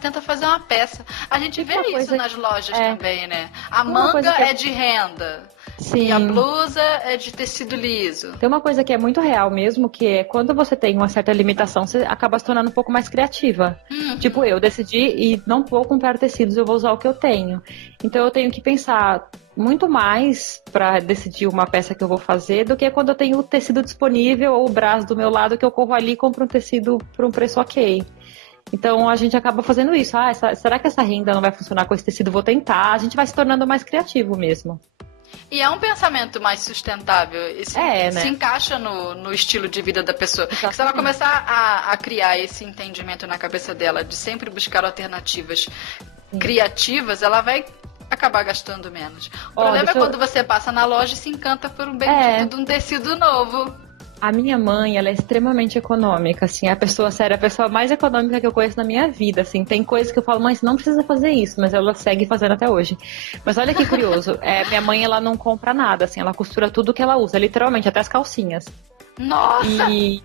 tenta fazer uma peça. A gente vê isso nas lojas também, né? A manga é de renda. Sim. E a blusa é de tecido liso. Tem uma coisa que é muito real mesmo, que é quando você tem uma certa limitação, você acaba se tornando um pouco mais criativa. Tipo, eu decidi e não vou comprar tecidos, eu vou usar o que eu tenho. Então eu tenho que pensar muito mais para decidir uma peça que eu vou fazer do que quando eu tenho o tecido disponível ou o braço do meu lado que eu corro ali e compro um tecido por um preço ok. Então a gente acaba fazendo isso. Será que essa renda não vai funcionar com esse tecido? Vou tentar. A gente vai se tornando mais criativo mesmo. E é um pensamento mais sustentável. Se encaixa no estilo de vida da pessoa. Porque se ela começar a criar esse entendimento na cabeça dela de sempre buscar alternativas criativas, ela vai acabar gastando menos. O problema é quando você passa na loja e se encanta por um bendito de um tecido novo. A minha mãe, ela é extremamente econômica, assim, a pessoa mais econômica que eu conheço na minha vida, assim, tem coisas que eu falo, mãe, você não precisa fazer isso, mas ela segue fazendo até hoje. Mas olha que curioso, minha mãe, ela não compra nada, assim, ela costura tudo que ela usa, literalmente, até as calcinhas. Nossa! E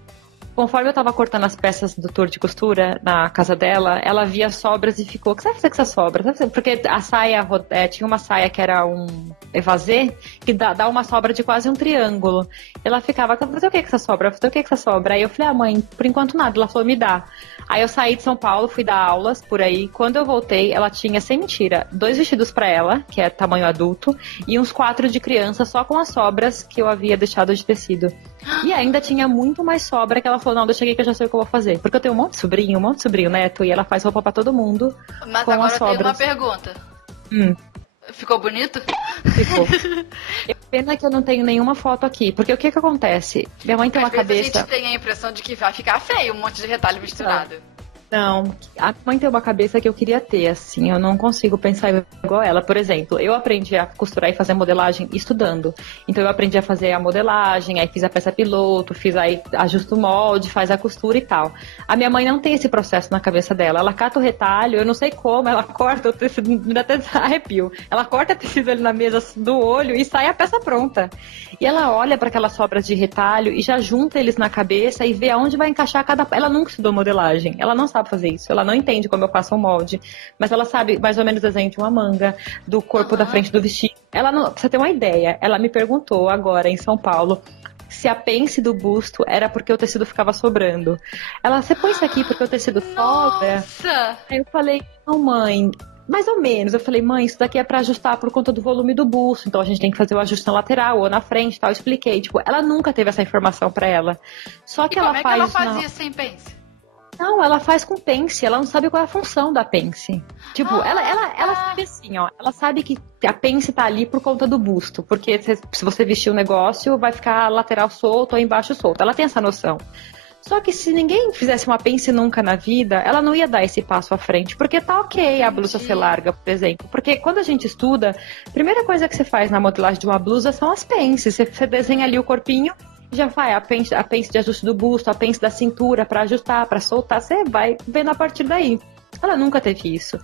conforme eu tava cortando as peças do tour de costura na casa dela, ela via sobras e ficou, o que você vai fazer com essas sobras? Porque a saia, tinha uma saia que era um evasê, que dá uma sobra de quase um triângulo. Ela ficava, fazer o que com essa sobra? Fazer o que com essa sobra? Aí eu falei, mãe, por enquanto nada. Ela falou, me dá. Aí eu saí de São Paulo, fui dar aulas por aí. Quando eu voltei, ela tinha, sem mentira, 2 vestidos pra ela, que é tamanho adulto, e uns 4 de criança, só com as sobras que eu havia deixado de tecido. E ainda tinha muito mais sobra que ela falou, não, deixa aqui que eu já sei o que eu vou fazer. Porque eu tenho um monte de sobrinho neto, e ela faz roupa pra todo mundo. Mas com agora as sobras. eu tenho uma pergunta. Ficou bonito? Ficou. Pena que eu não tenho nenhuma foto aqui, porque o que acontece? Minha mãe tem uma cabeça... a gente tem a impressão de que vai ficar feio, um monte de retalho misturado. Não, a mãe tem uma cabeça que eu queria ter, assim, eu não consigo pensar igual ela. Por exemplo, eu aprendi a costurar e fazer modelagem estudando. Então eu aprendi a fazer a modelagem, aí fiz a peça piloto, ajusto o molde, faz a costura e tal. A minha mãe não tem esse processo na cabeça dela. Ela cata o retalho, eu não sei como, ela corta o tecido, me dá até arrepio. Ela corta o tecido ali na mesa do olho e sai a peça pronta. E ela olha para aquelas sobras de retalho e já junta eles na cabeça e vê aonde vai encaixar cada... Ela nunca estudou modelagem, ela não sabe fazer isso, ela não entende como eu faço um molde, mas ela sabe mais ou menos o desenho de uma manga, do corpo da frente do vestido. Ela não, pra você ter uma ideia, ela me perguntou agora em São Paulo se a pence do busto era porque o tecido ficava sobrando. Você põe isso aqui porque o tecido sobra? Aí eu falei, não, mãe, mais ou menos. Eu falei, mãe, isso daqui é pra ajustar por conta do volume do busto, então a gente tem que fazer o ajuste na lateral ou na frente e tal. Eu expliquei, ela nunca teve essa informação pra ela. Só que ela fazia sem pence? Não, ela faz com pence, ela não sabe qual é a função da pence. Tipo, ela sabe assim, ó, ela sabe que a pence tá ali por conta do busto, porque se você vestir o negócio, vai ficar lateral solto ou embaixo solto. Ela tem essa noção. Só que se ninguém fizesse uma pence nunca na vida, ela não ia dar esse passo à frente, porque tá ok a blusa ser larga, por exemplo. Porque quando a gente estuda, a primeira coisa que você faz na modelagem de uma blusa são as pences. Você desenha ali o corpinho, já vai a pence de ajuste do busto, a pence da cintura para ajustar, para soltar, você vai vendo a partir daí. Ela nunca teve isso.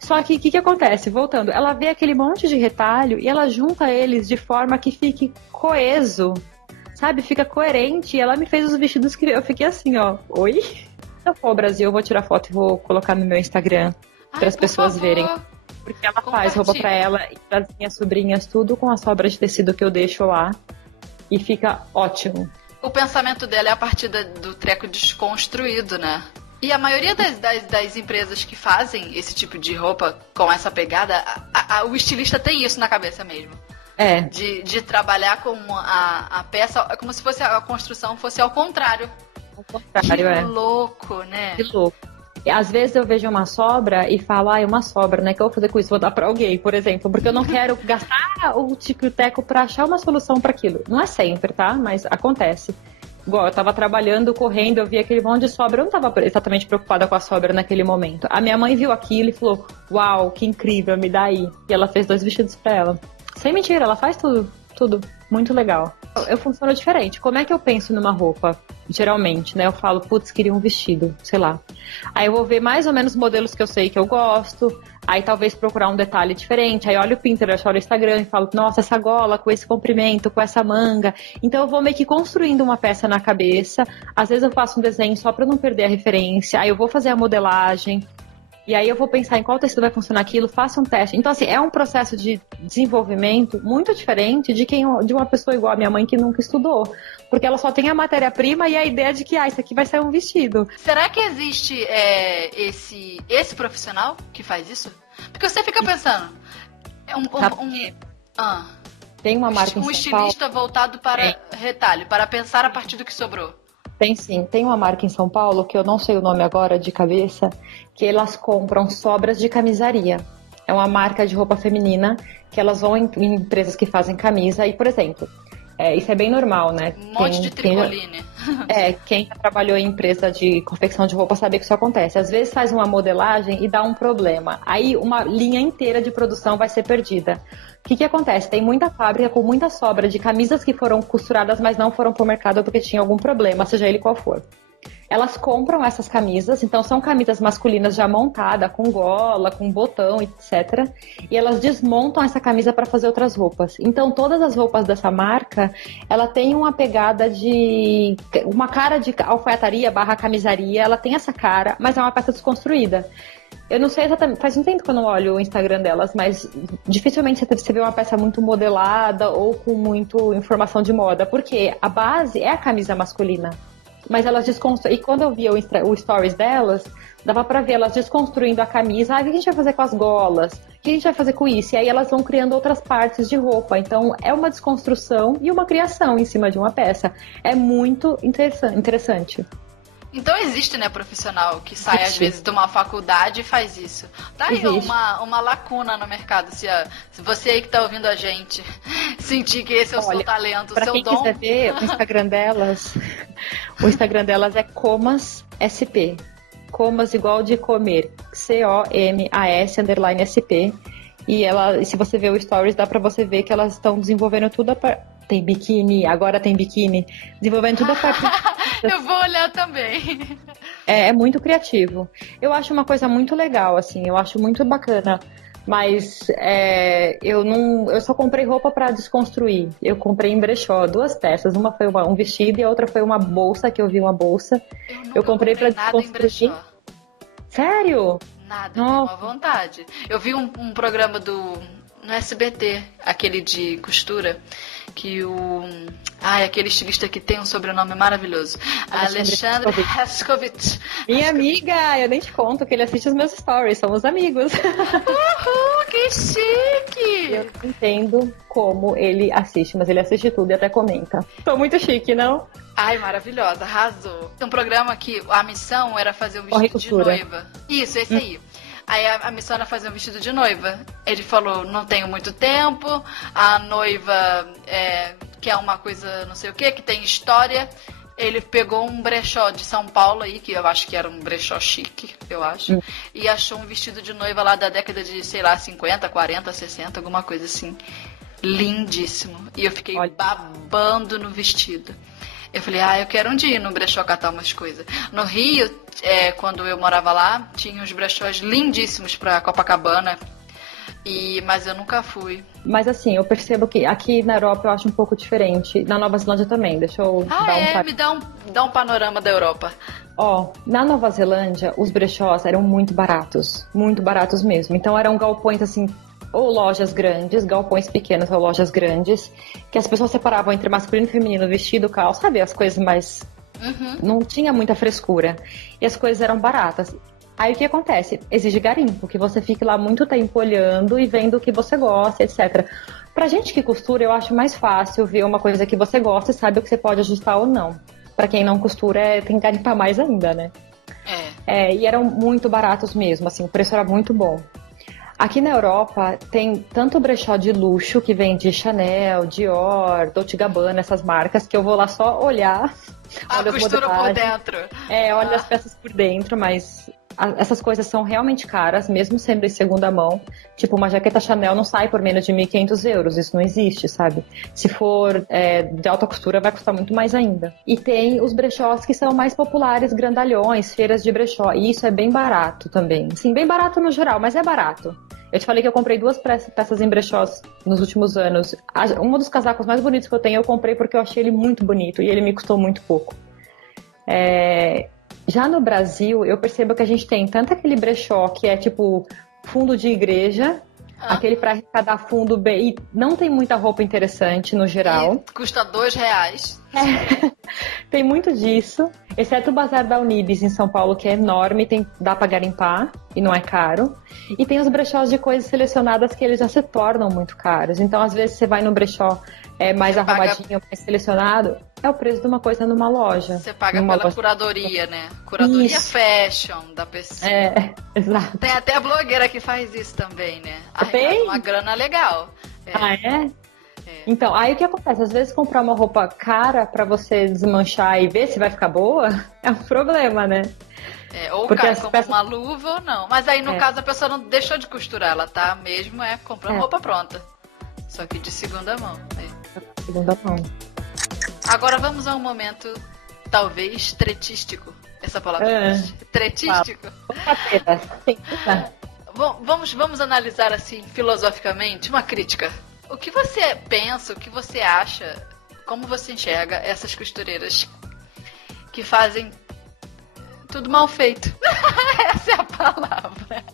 Só que o que acontece? Voltando, ela vê aquele monte de retalho e ela junta eles de forma que fique coeso, sabe? Fica coerente. E ela me fez os vestidos que eu fiquei assim, ó. Oi? Se eu for ao Brasil, eu vou tirar foto e vou colocar no meu Instagram para as pessoas verem. Porque ela faz roupa para ela e para as minhas sobrinhas, tudo com a sobra de tecido que eu deixo lá. E fica ótimo. O pensamento dela é a partir do treco desconstruído, né? E a maioria das empresas que fazem esse tipo de roupa com essa pegada, o estilista tem isso na cabeça mesmo. É. De trabalhar com a peça, é como se fosse a construção fosse ao contrário. Ao contrário, que louco, né? Que louco. E às vezes eu vejo uma sobra e falo, é uma sobra, né? O que eu vou fazer com isso? Vou dar pra alguém, por exemplo. Porque eu não quero gastar o tico-teco pra achar uma solução pra aquilo. Não é sempre, tá? Mas acontece. Igual, eu tava trabalhando, correndo, eu vi aquele monte de sobra. Eu não tava exatamente preocupada com a sobra naquele momento. A minha mãe viu aquilo e falou, uau, que incrível, me dá aí. E ela fez 2 vestidos pra ela. Sem mentira, ela faz tudo. Tudo. Muito legal. Eu funciono diferente. Como é que eu penso numa roupa? Geralmente, né? Eu falo, putz, queria um vestido, sei lá. Aí eu vou ver mais ou menos modelos que eu sei que eu gosto. Aí talvez procurar um detalhe diferente. Aí olho o Pinterest, olho o Instagram e falo, nossa, essa gola com esse comprimento, com essa manga. Então eu vou meio que construindo uma peça na cabeça. Às vezes eu faço um desenho só pra não perder a referência. Aí eu vou fazer a modelagem. E aí eu vou pensar em qual tecido vai funcionar aquilo, faço um teste. Então, assim, é um processo de desenvolvimento muito diferente de uma pessoa igual a minha mãe que nunca estudou. Porque ela só tem a matéria-prima e a ideia de que, isso aqui vai ser um vestido. Será que existe esse profissional que faz isso? Porque você fica pensando... Tem uma marca em São Paulo... Um estilista voltado para retalho, para pensar a partir do que sobrou. Tem sim, tem uma marca em São Paulo, que eu não sei o nome agora de cabeça, que elas compram sobras de camisaria. É uma marca de roupa feminina, que elas vão em empresas que fazem camisa, e, por exemplo, isso é bem normal, né? Um monte de tricoline. Quem já trabalhou em empresa de confecção de roupa sabe que isso acontece. Às vezes faz uma modelagem e dá um problema. Aí uma linha inteira de produção vai ser perdida. O que acontece? Tem muita fábrica com muita sobra de camisas que foram costuradas, mas não foram pro mercado porque tinha algum problema, seja ele qual for. Elas compram essas camisas, então são camisas masculinas já montadas, com gola, com botão, etc. E elas desmontam essa camisa para fazer outras roupas. Então todas as roupas dessa marca, ela tem uma pegada de... uma cara de alfaiataria / camisaria, ela tem essa cara, mas é uma peça desconstruída. Eu não sei exatamente, faz um tempo que eu não olho o Instagram delas, mas dificilmente você vê uma peça muito modelada ou com muito informação de moda, porque a base é a camisa masculina. Mas elas desconstruem. E quando eu via o stories delas, dava pra ver elas desconstruindo a camisa. O que a gente vai fazer com as golas? O que a gente vai fazer com isso? E aí elas vão criando outras partes de roupa. Então é uma desconstrução e uma criação em cima de uma peça. É muito interessante. Então existe, né, profissional que sai às vezes de uma faculdade e faz isso. Tá aí uma lacuna no mercado. Se você aí que tá ouvindo a gente sentir que esse é o seu talento, o seu dom... Pra quem quiser ver, o Instagram delas é Comas SP. Comas igual de comer. COMAS _SP. E se você ver o stories, dá pra você ver que elas estão desenvolvendo tudo Tem biquíni, agora tem biquíni. Desenvolvendo tudo a partir... Eu vou olhar também. É muito criativo. Eu acho uma coisa muito legal, assim. Eu acho muito bacana. Mas eu só comprei roupa pra desconstruir. Eu comprei em brechó 2 peças. Uma foi um vestido e a outra foi uma bolsa, que eu vi uma bolsa. Eu comprei pra desconstruir. Sério? Nada, tenho uma vontade. Eu vi um programa no SBT, aquele de costura, que aquele estilista que tem um sobrenome maravilhoso, Alexandre Raskovich. Minha amiga, eu nem te conto que ele assiste os meus stories, somos amigos. Uhul, que chique! Eu não entendo como ele assiste, mas ele assiste tudo e até comenta. Tô muito chique, não? Ai, maravilhosa, arrasou. Tem um programa que a missão era fazer um vestido de noiva. Isso, esse aí. Aí a missão era fazer um vestido de noiva. Ele falou, não tenho muito tempo, a noiva quer uma coisa não sei o que tem história. Ele pegou um brechó de São Paulo aí, que eu acho que era um brechó chique, eu acho, e achou um vestido de noiva lá da década de, sei lá, 50, 40, 60, alguma coisa assim. Lindíssimo. E eu fiquei babando no vestido. Eu falei, eu quero um dia ir no brechó catar umas coisas. No Rio, quando eu morava lá, tinha uns brechós lindíssimos pra Copacabana, mas eu nunca fui. Mas assim, eu percebo que aqui na Europa eu acho um pouco diferente. Na Nova Zelândia também, deixa eu me dá um panorama da Europa. Na Nova Zelândia, os brechós eram muito baratos mesmo. Então eram galpões assim, ou lojas grandes, galpões pequenos ou lojas grandes, que as pessoas separavam entre masculino e feminino, vestido, calça, sabe? As coisas mais... Não tinha muita frescura. E as coisas eram baratas. Aí o que acontece? Exige garimpo, que você fique lá muito tempo olhando e vendo o que você gosta, etc. Pra gente que costura, eu acho mais fácil ver uma coisa que você gosta e sabe o que você pode ajustar ou não. Pra quem não costura, tem que garimpar mais ainda, né? E eram muito baratos mesmo, assim, o preço era muito bom. Aqui na Europa tem tanto brechó de luxo que vende Chanel, Dior, Dolce & Gabbana, essas marcas, que eu vou lá só olhar. A costura por dentro. Olha as peças por dentro, mas essas coisas são realmente caras, mesmo sendo em segunda mão. Tipo, uma jaqueta Chanel não sai por menos de 1.500 euros, isso não existe, sabe? Se for de alta costura, vai custar muito mais ainda. E tem os brechós que são mais populares, grandalhões, feiras de brechó, e isso é bem barato também. Sim, bem barato no geral, mas é barato. Eu te falei que eu comprei 2 peças em brechós nos últimos anos. Um dos casacos mais bonitos que eu tenho, eu comprei porque eu achei ele muito bonito e ele me custou muito pouco. Já no Brasil, eu percebo que a gente tem tanto aquele brechó que é tipo fundo de igreja, aquele para arrecadar fundo bem, e não tem muita roupa interessante no geral. E custa R$2. Tem muito disso, exceto o Bazar da Unibis em São Paulo, que é enorme, dá pra garimpar e não é caro. E tem os brechós de coisas selecionadas que eles já se tornam muito caros. Então, às vezes, você vai no brechó mais arrumadinho, mais selecionado, é o preço de uma coisa numa loja. Você paga pela curadoria, né? Curadoria fashion da pessoa. Exato. Tem até a blogueira que faz isso também, né? Tem? Uma grana legal. Então, aí o que acontece? Às vezes comprar uma roupa cara pra você desmanchar e ver se vai ficar boa é um problema, né? Ou o cara compra uma luva ou não. Mas aí, no caso, a pessoa não deixou de costurar, ela tá mesmo comprando roupa pronta. Só que de segunda mão. Segunda mão. Agora vamos a um momento, talvez, tretístico. Essa palavra existe. Tretístico? Vamos analisar assim, filosoficamente, uma crítica. O que você pensa, o que você acha, como você enxerga essas costureiras que fazem tudo mal feito? Essa é a palavra.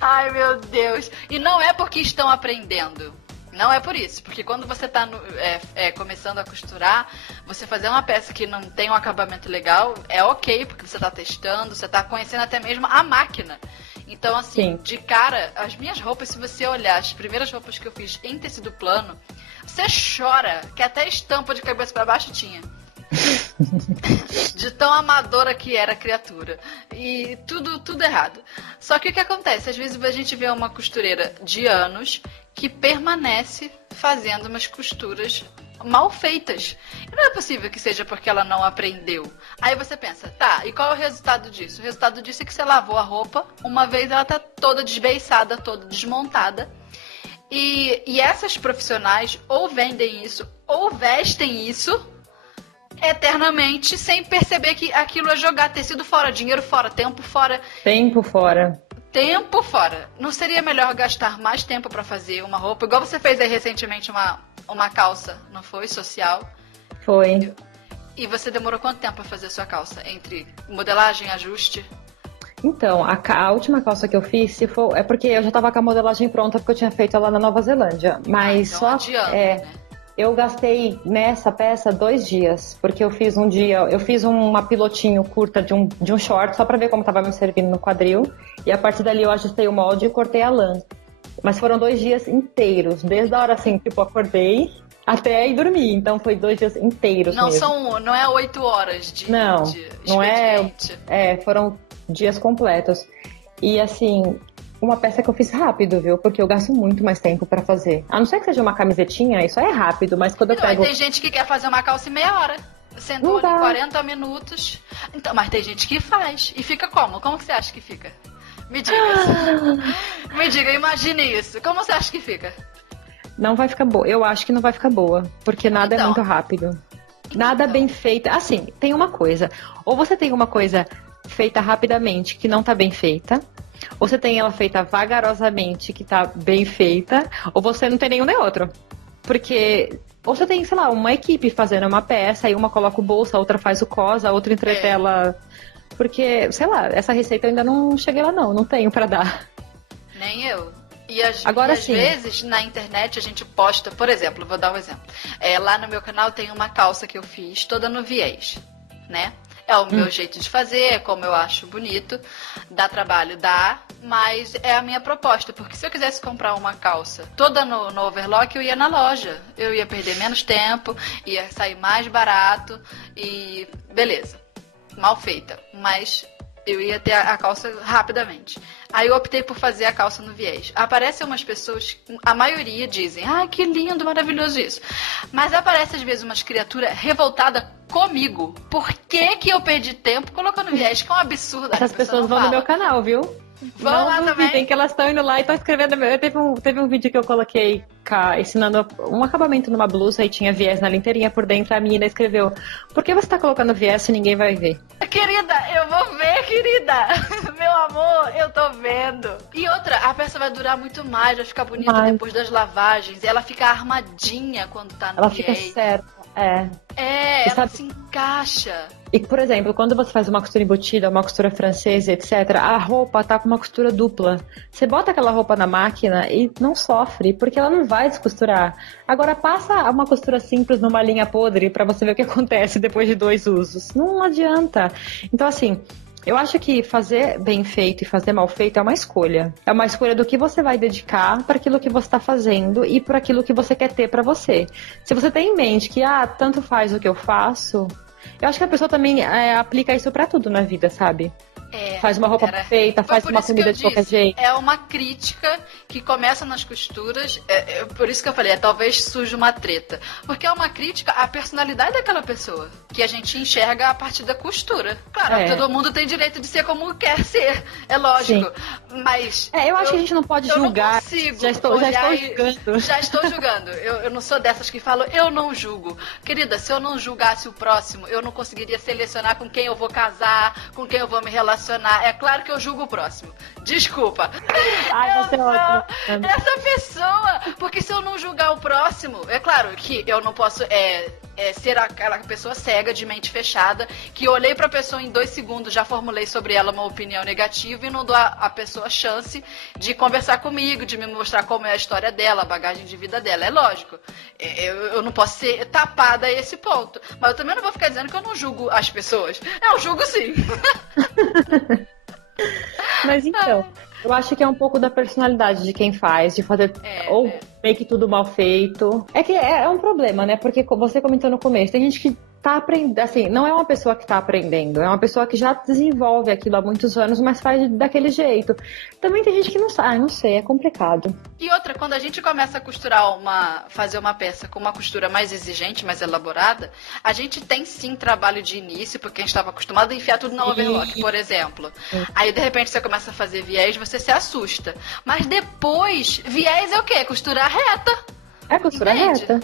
Ai, meu Deus. E não é porque estão aprendendo. Não é por isso. Porque quando você está começando a costurar, você fazer uma peça que não tem um acabamento legal é ok, porque você está testando, você está conhecendo até mesmo a máquina. Então, assim, de cara, as minhas roupas, se você olhar as primeiras roupas que eu fiz em tecido plano, você chora, que até estampa de cabeça para baixo tinha. De tão amadora que era a criatura. E tudo errado. Só que o que acontece? Às vezes a gente vê uma costureira de anos que permanece fazendo umas costuras mal feitas. E não é possível que seja porque ela não aprendeu. Aí você pensa, tá, e qual é o resultado disso? O resultado disso é que você lavou a roupa, uma vez ela tá toda desbeiçada, toda desmontada. E essas profissionais ou vendem isso, ou vestem isso eternamente, sem perceber que aquilo é jogar tecido fora, dinheiro fora, tempo fora. Tempo fora. Tempo fora. Não seria melhor gastar mais tempo pra fazer uma roupa? Igual você fez aí recentemente uma calça, não foi? Social. Foi. E você demorou quanto tempo pra fazer a sua calça? Entre modelagem, ajuste? Então, a última calça que eu fiz, porque eu já tava com a modelagem pronta, porque eu tinha feito ela na Nova Zelândia. Mas então só adianta, né? Eu gastei nessa peça 2 dias, porque eu fiz uma pilotinho curta de um short, só pra ver como tava me servindo no quadril, e a partir dali eu ajustei o molde e cortei a lã. Mas foram 2 dias inteiros, desde a hora assim, tipo, acordei até ir dormir, então foi 2 dias inteiros mesmo. Não é 8 horas de Não expediente. Foram dias completos. E assim, uma peça que eu fiz rápido, viu? Porque eu gasto muito mais tempo pra fazer. A não ser que seja uma camisetinha, isso é rápido, mas quando eu pego... Tem gente que quer fazer uma calça em meia hora. Sentou ali 40 minutos. Então, mas tem gente que faz. E fica como? Como que você acha que fica? Me diga. Me diga, imagine isso. Como você acha que fica? Não vai ficar boa. Eu acho que não vai ficar boa. Porque nada é muito rápido. Nada bem feito. Assim, tem uma coisa. Ou você tem uma coisa feita rapidamente que não tá bem feita. Ou você tem ela feita vagarosamente que tá bem feita. Ou você não tem nenhum nem outro. Porque... Ou você tem, sei lá, uma equipe fazendo uma peça. Aí uma coloca o bolso, a outra faz o cos, a outra entretela... Porque, sei lá, essa receita eu ainda não cheguei lá não tenho pra dar. Nem eu. E às sim. vezes na internet a gente posta, por exemplo, vou dar um exemplo. Lá no meu canal tem uma calça que eu fiz toda no viés, né? É o meu jeito de fazer, é como eu acho bonito. Dá trabalho, dá, mas é a minha proposta. Porque se eu quisesse comprar uma calça toda no overlock, eu ia na loja. Eu ia perder menos tempo, ia sair mais barato e beleza. Mal feita, mas eu ia ter a calça rapidamente. Aí eu optei por fazer a calça no viés. Aparecem umas pessoas, a maioria dizem, que lindo, maravilhoso isso. Mas aparece às vezes umas criaturas revoltadas comigo. Por que eu perdi tempo colocando viés? Que é um absurdo. Essas pessoas vão no meu canal, viu? Vão lá também. Tem que elas estão indo lá e estão escrevendo. Teve um vídeo que eu coloquei ensinando um acabamento numa blusa e tinha viés na linteirinha por dentro. A menina escreveu: por que você tá colocando viés se ninguém vai ver? Querida, eu vou ver, querida. Meu amor, eu tô vendo. E outra, a peça vai durar muito mais, vai ficar bonita depois das lavagens. Ela fica armadinha quando tá no viés. Ela fica certa. Ela se encaixa. E, por exemplo, quando você faz uma costura embutida, uma costura francesa, etc., a roupa tá com uma costura dupla. Você bota aquela roupa na máquina e não sofre, porque ela não vai descosturar. Agora, passa uma costura simples numa linha podre pra você ver o que acontece depois de 2 usos. Não adianta. Então, assim... Eu acho que fazer bem feito e fazer mal feito é uma escolha. É uma escolha do que você vai dedicar para aquilo que você está fazendo e para aquilo que você quer ter para você. Se você tem em mente que, tanto faz o que eu faço, eu acho que a pessoa também aplica isso para tudo na vida, sabe? Faz uma roupa feita, faz uma comida de qualquer jeito. É uma crítica que começa nas costuras. Por isso que eu falei, talvez surja uma treta. Porque é uma crítica à personalidade daquela pessoa. Que a gente enxerga a partir da costura. Claro, todo mundo tem direito de ser como quer ser. É lógico. Sim. Mas. Eu acho que a gente não pode julgar. Não consigo. Já estou julgando. Já estou julgando. Eu não sou dessas que falam, eu não julgo. Querida, se eu não julgasse o próximo, eu não conseguiria selecionar com quem eu vou casar, com quem eu vou me relacionar. É claro que eu julgo o próximo. Desculpa. Você é ótimo. Essa pessoa. Porque se eu não julgar o próximo, é claro que eu não posso ser aquela pessoa cega, de mente fechada, que eu olhei pra pessoa em 2 segundos, já formulei sobre ela uma opinião negativa e não dou a pessoa chance de conversar comigo, de me mostrar como é a história dela, a bagagem de vida dela. É lógico. Eu não posso ser tapada a esse ponto. Mas eu também não vou ficar dizendo que eu não julgo as pessoas. Eu julgo sim. Mas então, eu acho que é um pouco da personalidade de quem faz, de fazer meio que tudo mal feito. É que é um problema, né? Porque você comentou no começo, tem gente que tá aprendendo, assim, não é uma pessoa que tá aprendendo, é uma pessoa que já desenvolve aquilo há muitos anos, mas faz daquele jeito. Também tem gente que não sabe, não sei, é complicado. E outra, quando a gente começa a fazer uma peça com uma costura mais exigente, mais elaborada, a gente tem sim trabalho de início, porque a gente estava acostumado a enfiar tudo na overlock, por exemplo. Aí, de repente, você começa a fazer viés, você se assusta. Mas depois, viés é o quê? Costura reta. É costura reta.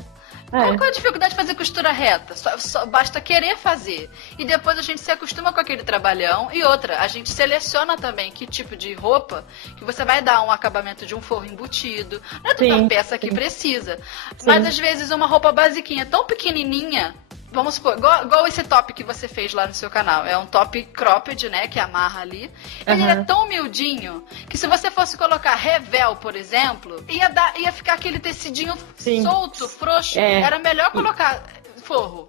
Qual é a dificuldade de fazer costura reta? Só basta querer fazer. E depois a gente se acostuma com aquele trabalhão. E outra, a gente seleciona também que tipo de roupa que você vai dar um acabamento de um forro embutido. Não é toda peça que precisa. Sim. Mas às vezes uma roupa basiquinha, tão pequenininha, Vamos supor, igual esse top que você fez lá no seu canal. É um top cropped, né? Que amarra ali. Ele é tão miudinho que se você fosse colocar revel, por exemplo, ia ficar aquele tecidinho solto, frouxo. Era melhor colocar forro.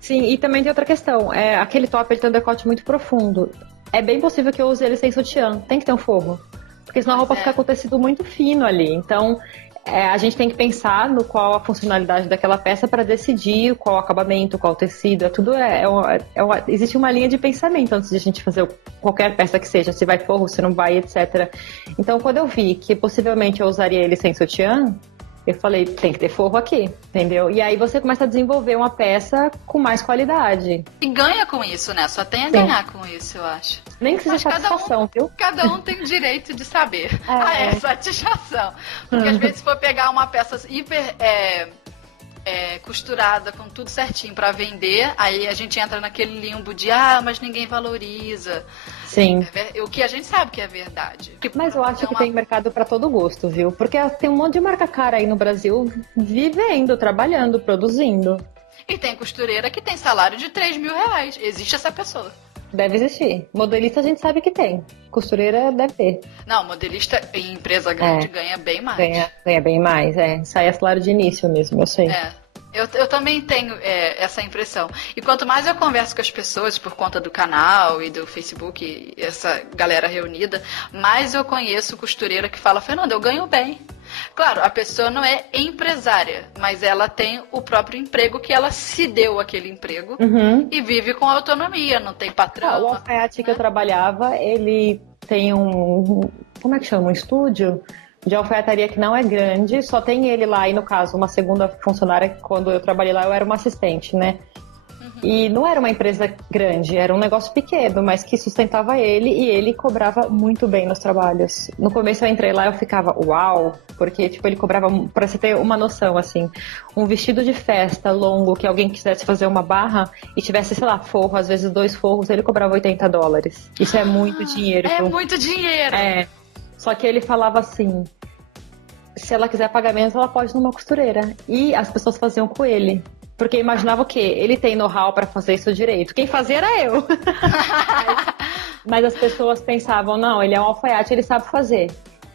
Sim, e também tem outra questão. Aquele top ele tem um decote muito profundo. É bem possível que eu use ele sem sutiã. Tem que ter um forro. Porque senão a roupa fica com o tecido muito fino ali. Então, a gente tem que pensar no qual a funcionalidade daquela peça para decidir qual o acabamento, qual o tecido. Existe uma linha de pensamento antes de a gente fazer qualquer peça que seja, se vai forro, se não vai, etc. Então, quando eu vi que possivelmente eu usaria ele sem sutiã, eu falei, tem que ter forro aqui, entendeu? E aí você começa a desenvolver uma peça com mais qualidade. E ganha com isso, né? Só tem a ganhar com isso, eu acho. Nem que seja satisfação, viu? Cada um tem o direito de saber. Satisfação. Porque às vezes se for pegar uma peça hiper costurada, com tudo certinho pra vender, aí a gente entra naquele limbo de mas ninguém valoriza. Sim. O que a gente sabe que é verdade. Mas eu acho que tem mercado pra todo gosto, viu? Porque tem um monte de marca cara aí no Brasil vivendo, trabalhando, produzindo. E tem costureira que tem salário de 3 mil reais. Existe essa pessoa. Deve existir. Modelista a gente sabe que tem. Costureira deve ter. Não, modelista em empresa grande ganha bem mais. Ganha bem mais, Sai a salário de início mesmo, eu sei. Eu também tenho essa impressão. E quanto mais eu converso com as pessoas por conta do canal e do Facebook, e essa galera reunida, mais eu conheço costureira que fala, Fernanda, eu ganho bem. Claro, a pessoa não é empresária, mas ela tem o próprio emprego que ela se deu aquele emprego e vive com autonomia, não tem patrão. O alfaiate que eu trabalhava, ele tem como é que chama? Um estúdio de alfaiataria que não é grande, só tem ele lá, e no caso, uma segunda funcionária, quando eu trabalhei lá, eu era uma assistente, né? E não era uma empresa grande, era um negócio pequeno, mas que sustentava ele, e ele cobrava muito bem nos trabalhos. No começo eu entrei lá e eu ficava, uau, porque tipo, ele cobrava, pra você ter uma noção, assim, um vestido de festa longo, que alguém quisesse fazer uma barra e tivesse, sei lá, forro, às vezes 2 forros, ele cobrava $80. Isso é muito dinheiro. Muito dinheiro! Só que ele falava assim, se ela quiser pagar menos, ela pode ir numa costureira. E as pessoas faziam com ele. Porque imaginava o quê? Ele tem know-how pra fazer isso direito. Quem fazia era eu. Mas as pessoas pensavam, não, ele é um alfaiate, ele sabe fazer.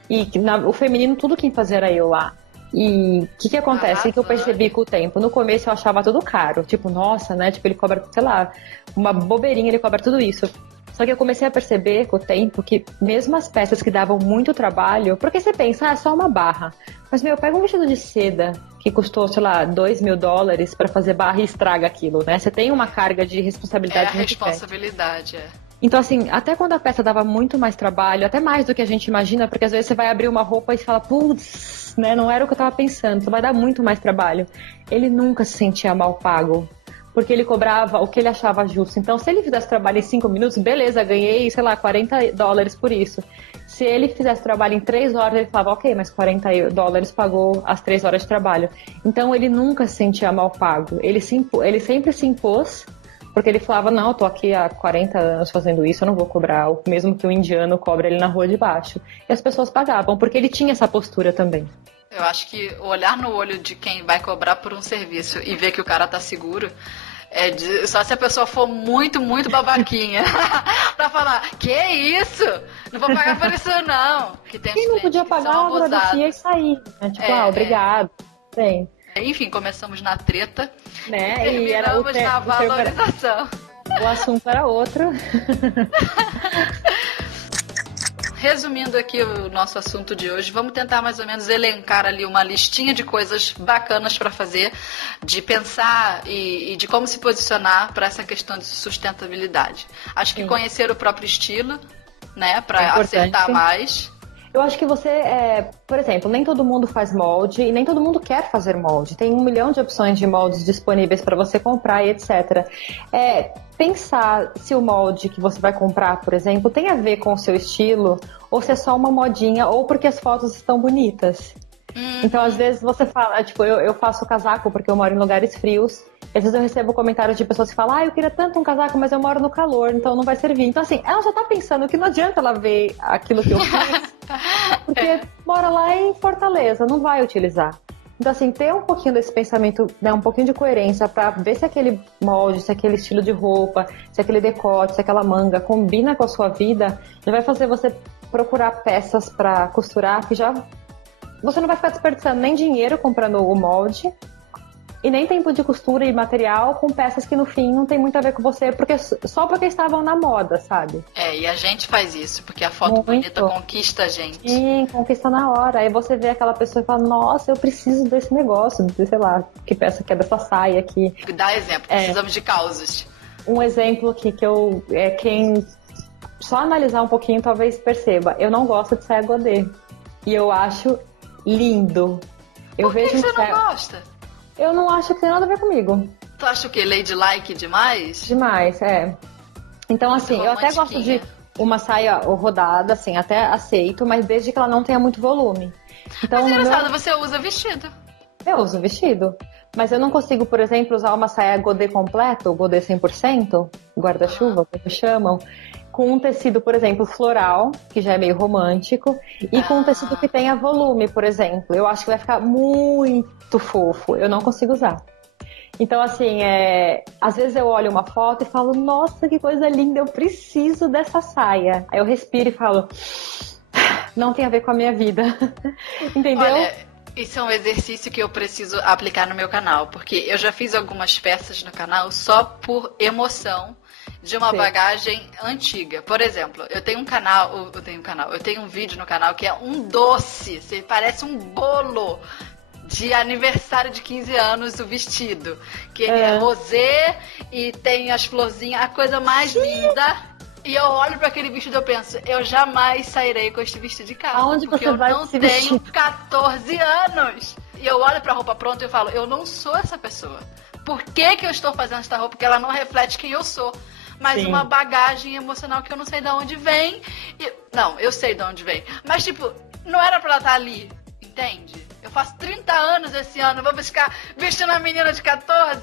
E o feminino, tudo quem fazia era eu lá. E o que acontece? Que eu percebi com o tempo. No começo eu achava tudo caro. Tipo, nossa, né? Tipo, ele cobra, sei lá, uma bobeirinha, ele cobra tudo isso. Só que eu comecei a perceber com o tempo que mesmo as peças que davam muito trabalho, porque você pensa, é só uma barra. Mas, pega um vestido de seda que custou, sei lá, $2.000 para fazer barra e estraga aquilo, né? Você tem uma carga de responsabilidade muito grande. Responsabilidade, Então, assim, até quando a peça dava muito mais trabalho, até mais do que a gente imagina, porque às vezes você vai abrir uma roupa e você fala, putz, né, não era o que eu tava pensando, isso vai dar muito mais trabalho. Ele nunca se sentia mal pago. Porque ele cobrava o que ele achava justo. Então, se ele fizesse trabalho em 5 minutos, beleza, ganhei, sei lá, $40 por isso. Se ele fizesse trabalho em 3 horas, ele falava, ok, mas $40 pagou as 3 horas de trabalho. Então, ele nunca se sentia mal pago. Ele sempre se impôs, porque ele falava, não, eu tô aqui há 40 anos fazendo isso, eu não vou cobrar o mesmo que o indiano cobra ele na rua de baixo. E as pessoas pagavam, porque ele tinha essa postura também. Eu acho que olhar no olho de quem vai cobrar por um serviço e ver que o cara tá seguro, só se a pessoa for muito, muito babaquinha pra falar, que isso? Não vou pagar por isso não. Que tem quem não podia pagar, eu agradecia e sair. Né? Tipo, obrigado. Tem. Enfim, começamos na treta, né? E terminamos na valorização. O assunto era outro. Resumindo aqui o nosso assunto de hoje, vamos tentar mais ou menos elencar ali uma listinha de coisas bacanas para fazer, de pensar e de como se posicionar para essa questão de sustentabilidade. Acho que conhecer o próprio estilo, né, para acertar mais. Eu acho que por exemplo, nem todo mundo faz molde e nem todo mundo quer fazer molde. Tem 1 milhão de opções de moldes disponíveis para você comprar e etc. Pensar se o molde que você vai comprar, por exemplo, tem a ver com o seu estilo, ou se é só uma modinha, ou porque as fotos estão bonitas. Então, às vezes você fala, tipo, eu faço casaco porque eu moro em lugares frios. Às vezes eu recebo comentários de pessoas que falam, eu queria tanto um casaco, mas eu moro no calor, então não vai servir. Então, assim, ela já tá pensando que não adianta ela ver aquilo que eu fiz, porque mora lá em Fortaleza, não vai utilizar. Então, assim, ter um pouquinho desse pensamento, né, um pouquinho de coerência pra ver se aquele molde, se aquele estilo de roupa, se aquele decote, se aquela manga combina com a sua vida, já vai fazer você procurar peças pra costurar, que já você não vai ficar desperdiçando nem dinheiro comprando o molde e nem tempo de costura e material com peças que no fim não tem muito a ver com você, só porque estavam na moda, sabe? E a gente faz isso, porque a foto bonita conquista a gente. Sim, conquista na hora. Aí você vê aquela pessoa e fala, nossa, eu preciso desse negócio, sei lá, que peça que é dessa saia aqui. Dá exemplo, precisamos de causos. Um exemplo aqui que quem só analisar um pouquinho talvez perceba, eu não gosto de saia godê. E eu acho lindo. Por que você não gosta? Eu não acho que tem nada a ver comigo. Tu acha o quê? Ladylike demais? Demais, Então, assim, eu até gosto de uma saia rodada, assim, até aceito, mas desde que ela não tenha muito volume. Então, mas é engraçado, você usa vestido. Eu uso vestido. Mas eu não consigo, por exemplo, usar uma saia godê completo, godê 100%, guarda-chuva, como chamam, com um tecido, por exemplo, floral, que já é meio romântico, e com um tecido que tenha volume, por exemplo. Eu acho que vai ficar muito fofo. Eu não consigo usar. Então, assim, às vezes eu olho uma foto e falo, nossa, que coisa linda, eu preciso dessa saia. Aí eu respiro e falo, não tem a ver com a minha vida. Entendeu? Olha, isso é um exercício que eu preciso aplicar no meu canal, porque eu já fiz algumas peças no canal só por emoção de uma bagagem antiga. Por exemplo, eu tenho um vídeo no canal que é um doce, parece um bolo de aniversário de 15 anos, o vestido, que é rosé e tem as florzinhas, a coisa mais linda. E eu olho para aquele vestido e eu penso, eu jamais sairei com este vestido de casa. Aonde porque você eu vai não tenho vestir? 14 anos. E eu olho pra roupa pronta e eu falo, eu não sou essa pessoa. Por que eu estou fazendo esta roupa? Porque ela não reflete quem eu sou. Mas uma bagagem emocional que eu não sei de onde vem. Não, eu sei de onde vem. Mas, tipo, não era pra ela estar ali, entende? Eu faço 30 anos esse ano, vou ficar vestindo uma menina de 14,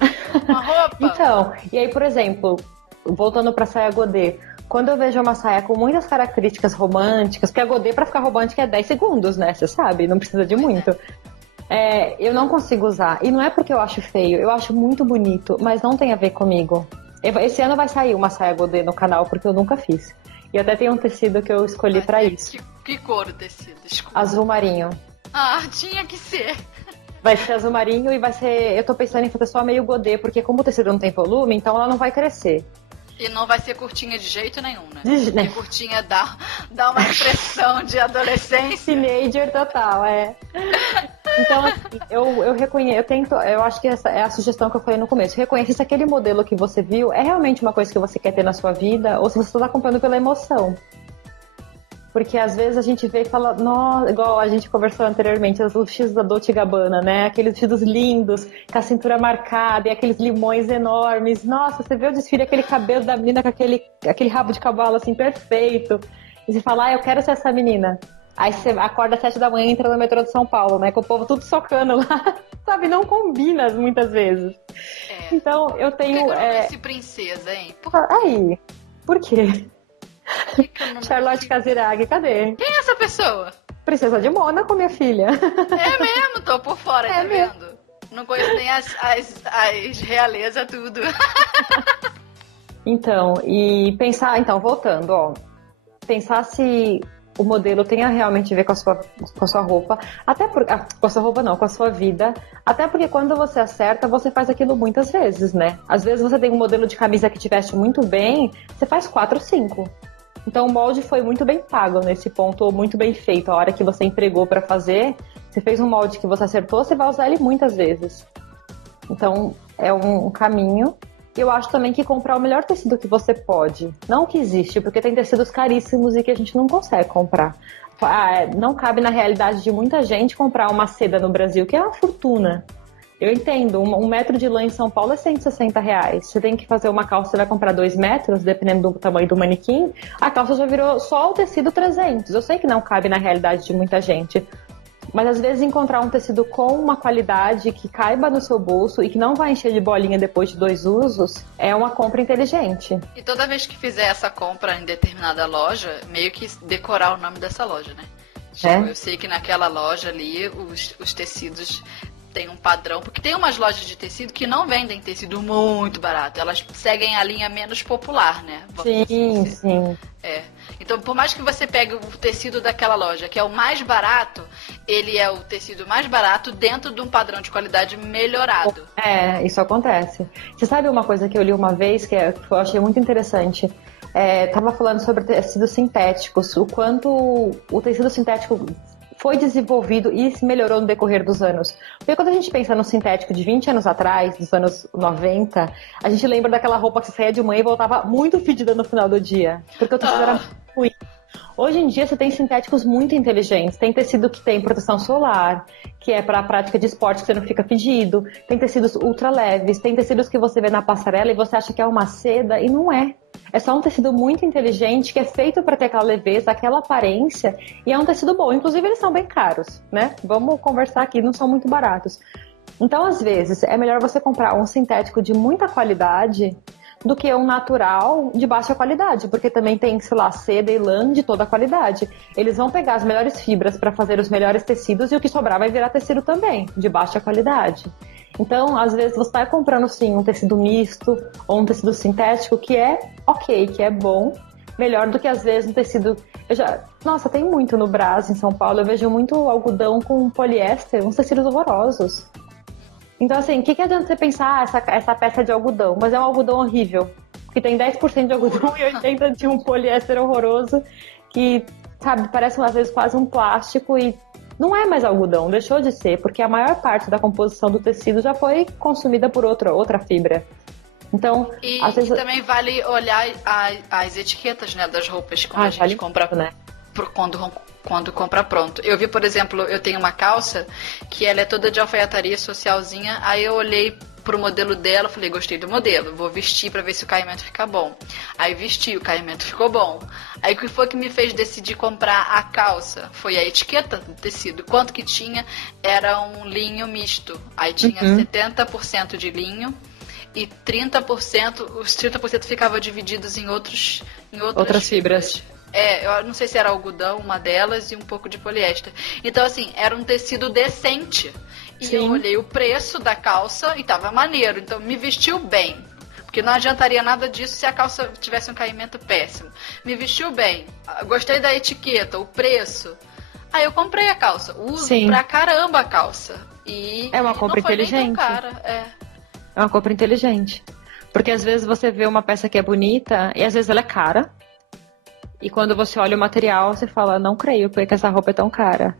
uma roupa. Então, e aí, por exemplo, voltando pra saia godê, quando eu vejo uma saia com muitas características românticas, porque a godê pra ficar romântica é 10 segundos, né? Você sabe, não precisa de muito. Eu não consigo usar. E não é porque eu acho feio, eu acho muito bonito, mas não tem a ver comigo. Esse ano vai sair uma saia godê no canal, porque eu nunca fiz. E até tem um tecido que eu escolhi pra isso. Que cor o tecido? Desculpa. Azul marinho. Ah, tinha que ser. Vai ser azul marinho e vai ser... Eu tô pensando em fazer só meio godê, porque como o tecido não tem volume, então ela não vai crescer. E não vai ser curtinha de jeito nenhum, né? Porque curtinha dá uma impressão de adolescência. Teenager total, Então, assim, eu reconheço, eu acho que essa é a sugestão que eu falei no começo. Reconheça se aquele modelo que você viu é realmente uma coisa que você quer ter na sua vida ou se você está comprando pela emoção. Porque às vezes a gente vê e fala, nossa, igual a gente conversou anteriormente, os vestidos da Dolce & Gabbana, né? Aqueles vestidos lindos, com a cintura marcada e aqueles limões enormes. Nossa, você vê o desfile, aquele cabelo da menina com aquele rabo de cavalo assim, perfeito. E você fala, eu quero ser essa menina. Aí você acorda às 7 da manhã e entra no metrô de São Paulo, né? Com o povo tudo socando lá. Sabe, não combina muitas vezes. Então, eu tenho... Por que eu não conheci princesa, hein? Aí, por quê? Charlotte Casiraghi, cadê? Quem é essa pessoa? Princesa de Mônaco, minha filha. É mesmo, tô por fora, tá vendo? Não conheço nem as realeza, tudo. Então, e pensar, voltando, pensar se o modelo tenha realmente a ver com a sua roupa, até com a sua roupa não, com a sua vida, até porque quando você acerta, você faz aquilo muitas vezes, né? Às vezes você tem um modelo de camisa que te veste muito bem, você faz 4 ou 5. Então o molde foi muito bem pago nesse ponto, ou muito bem feito. A hora que você entregou para fazer, você fez um molde que você acertou, você vai usar ele muitas vezes. Então é um caminho. Eu acho também que comprar o melhor tecido que você pode. Não o que existe, porque tem tecidos caríssimos e que a gente não consegue comprar. Não cabe na realidade de muita gente comprar uma seda no Brasil, que é uma fortuna. Eu entendo, um metro de lã em São Paulo é R$160. Você tem que fazer uma calça, você vai comprar 2 metros, dependendo do tamanho do manequim, a calça já virou só o tecido 300. Eu sei que não cabe na realidade de muita gente, mas às vezes encontrar um tecido com uma qualidade que caiba no seu bolso e que não vai encher de bolinha depois de 2 usos, é uma compra inteligente. E toda vez que fizer essa compra em determinada loja, meio que decorar o nome dessa loja, né? Tipo, eu sei que naquela loja ali, os tecidos tem um padrão, porque tem umas lojas de tecido que não vendem tecido muito barato, elas seguem a linha menos popular, né? Sim. Então, por mais que você pegue o tecido daquela loja, que é o mais barato, ele é o tecido mais barato dentro de um padrão de qualidade melhorado. Isso acontece. Você sabe uma coisa que eu li uma vez que eu achei muito interessante? Tava falando sobre tecidos sintéticos, o quanto o tecido sintético foi desenvolvido e se melhorou no decorrer dos anos. Porque quando a gente pensa no sintético de 20 anos atrás, dos anos 90, a gente lembra daquela roupa que você saía de manhã e voltava muito fedida no final do dia. Porque o tecido era muito ruim. Hoje em dia você tem sintéticos muito inteligentes. Tem tecido que tem proteção solar, que é para a prática de esporte, que você não fica fedido. Tem tecidos ultra leves, tem tecidos que você vê na passarela e você acha que é uma seda e não é. É só um tecido muito inteligente que é feito para ter aquela leveza, aquela aparência, e é um tecido bom. Inclusive eles são bem caros, né? Vamos conversar aqui, não são muito baratos. Então, às vezes, é melhor você comprar um sintético de muita qualidade do que um natural de baixa qualidade, porque também tem, sei lá, seda e lã de toda qualidade. Eles vão pegar as melhores fibras para fazer os melhores tecidos e o que sobrar vai virar tecido também, de baixa qualidade. Então, às vezes, você está comprando, sim, um tecido misto ou um tecido sintético que é ok, que é bom, melhor do que, às vezes, um tecido... Nossa, tem muito no Brás, em São Paulo, eu vejo muito algodão com poliéster, uns tecidos horrorosos. Então, assim, o que adianta você pensar, essa peça de algodão? Mas é um algodão horrível, que tem 10% de algodão e 80% de um poliéster horroroso, que, sabe, parece, às vezes, quase um plástico e não é mais algodão, deixou de ser, porque a maior parte da composição do tecido já foi consumida por outra fibra. Então, às vezes... também vale olhar as etiquetas, né, das roupas quando a gente compra, né? Quando compra pronto. Eu vi, por exemplo, eu tenho uma calça que ela é toda de alfaiataria socialzinha, aí eu olhei pro modelo dela, falei, gostei do modelo, vou vestir pra ver se o caimento fica bom. Aí vesti, o caimento ficou bom. Aí o que foi que me fez decidir comprar a calça? Foi a etiqueta do tecido. Quanto que tinha? Era um linho misto. Aí tinha 70% de linho e 30%, os 30% ficavam divididos em outras fibras. Eu não sei se era algodão, uma delas, e um pouco de poliéster. Então, assim, era um tecido decente. E eu olhei o preço da calça e tava maneiro. Então, me vestiu bem. Porque não adiantaria nada disso se a calça tivesse um caimento péssimo. Me vestiu bem. Gostei da etiqueta, o preço. Aí eu comprei a calça. Uso pra caramba a calça. E é uma compra inteligente. É uma compra inteligente. Porque às vezes você vê uma peça que é bonita e às vezes ela é cara. E quando você olha o material, você fala, não creio, porque essa roupa é tão cara.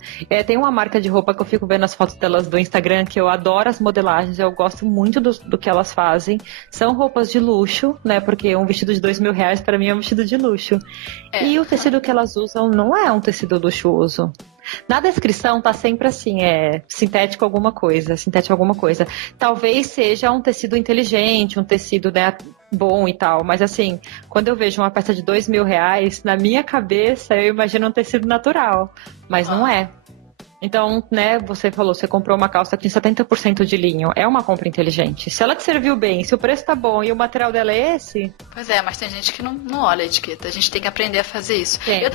Tem uma marca de roupa que eu fico vendo as fotos delas do Instagram, que eu adoro as modelagens, eu gosto muito do que elas fazem. São roupas de luxo, né? Porque um vestido de R$2.000 para mim é um vestido de luxo. E o tecido que elas usam não é um tecido luxuoso. Na descrição tá sempre assim, sintético alguma coisa. Talvez seja um tecido inteligente, um tecido, né, bom e tal, mas assim, quando eu vejo uma peça de R$2.000, na minha cabeça eu imagino um tecido natural, mas não é. Então, né, você falou, você comprou uma calça que tem 70% de linho. É uma compra inteligente. Se ela te serviu bem, se o preço tá bom e o material dela é esse... Pois é, mas tem gente que não olha a etiqueta. A gente tem que aprender a fazer isso. Eu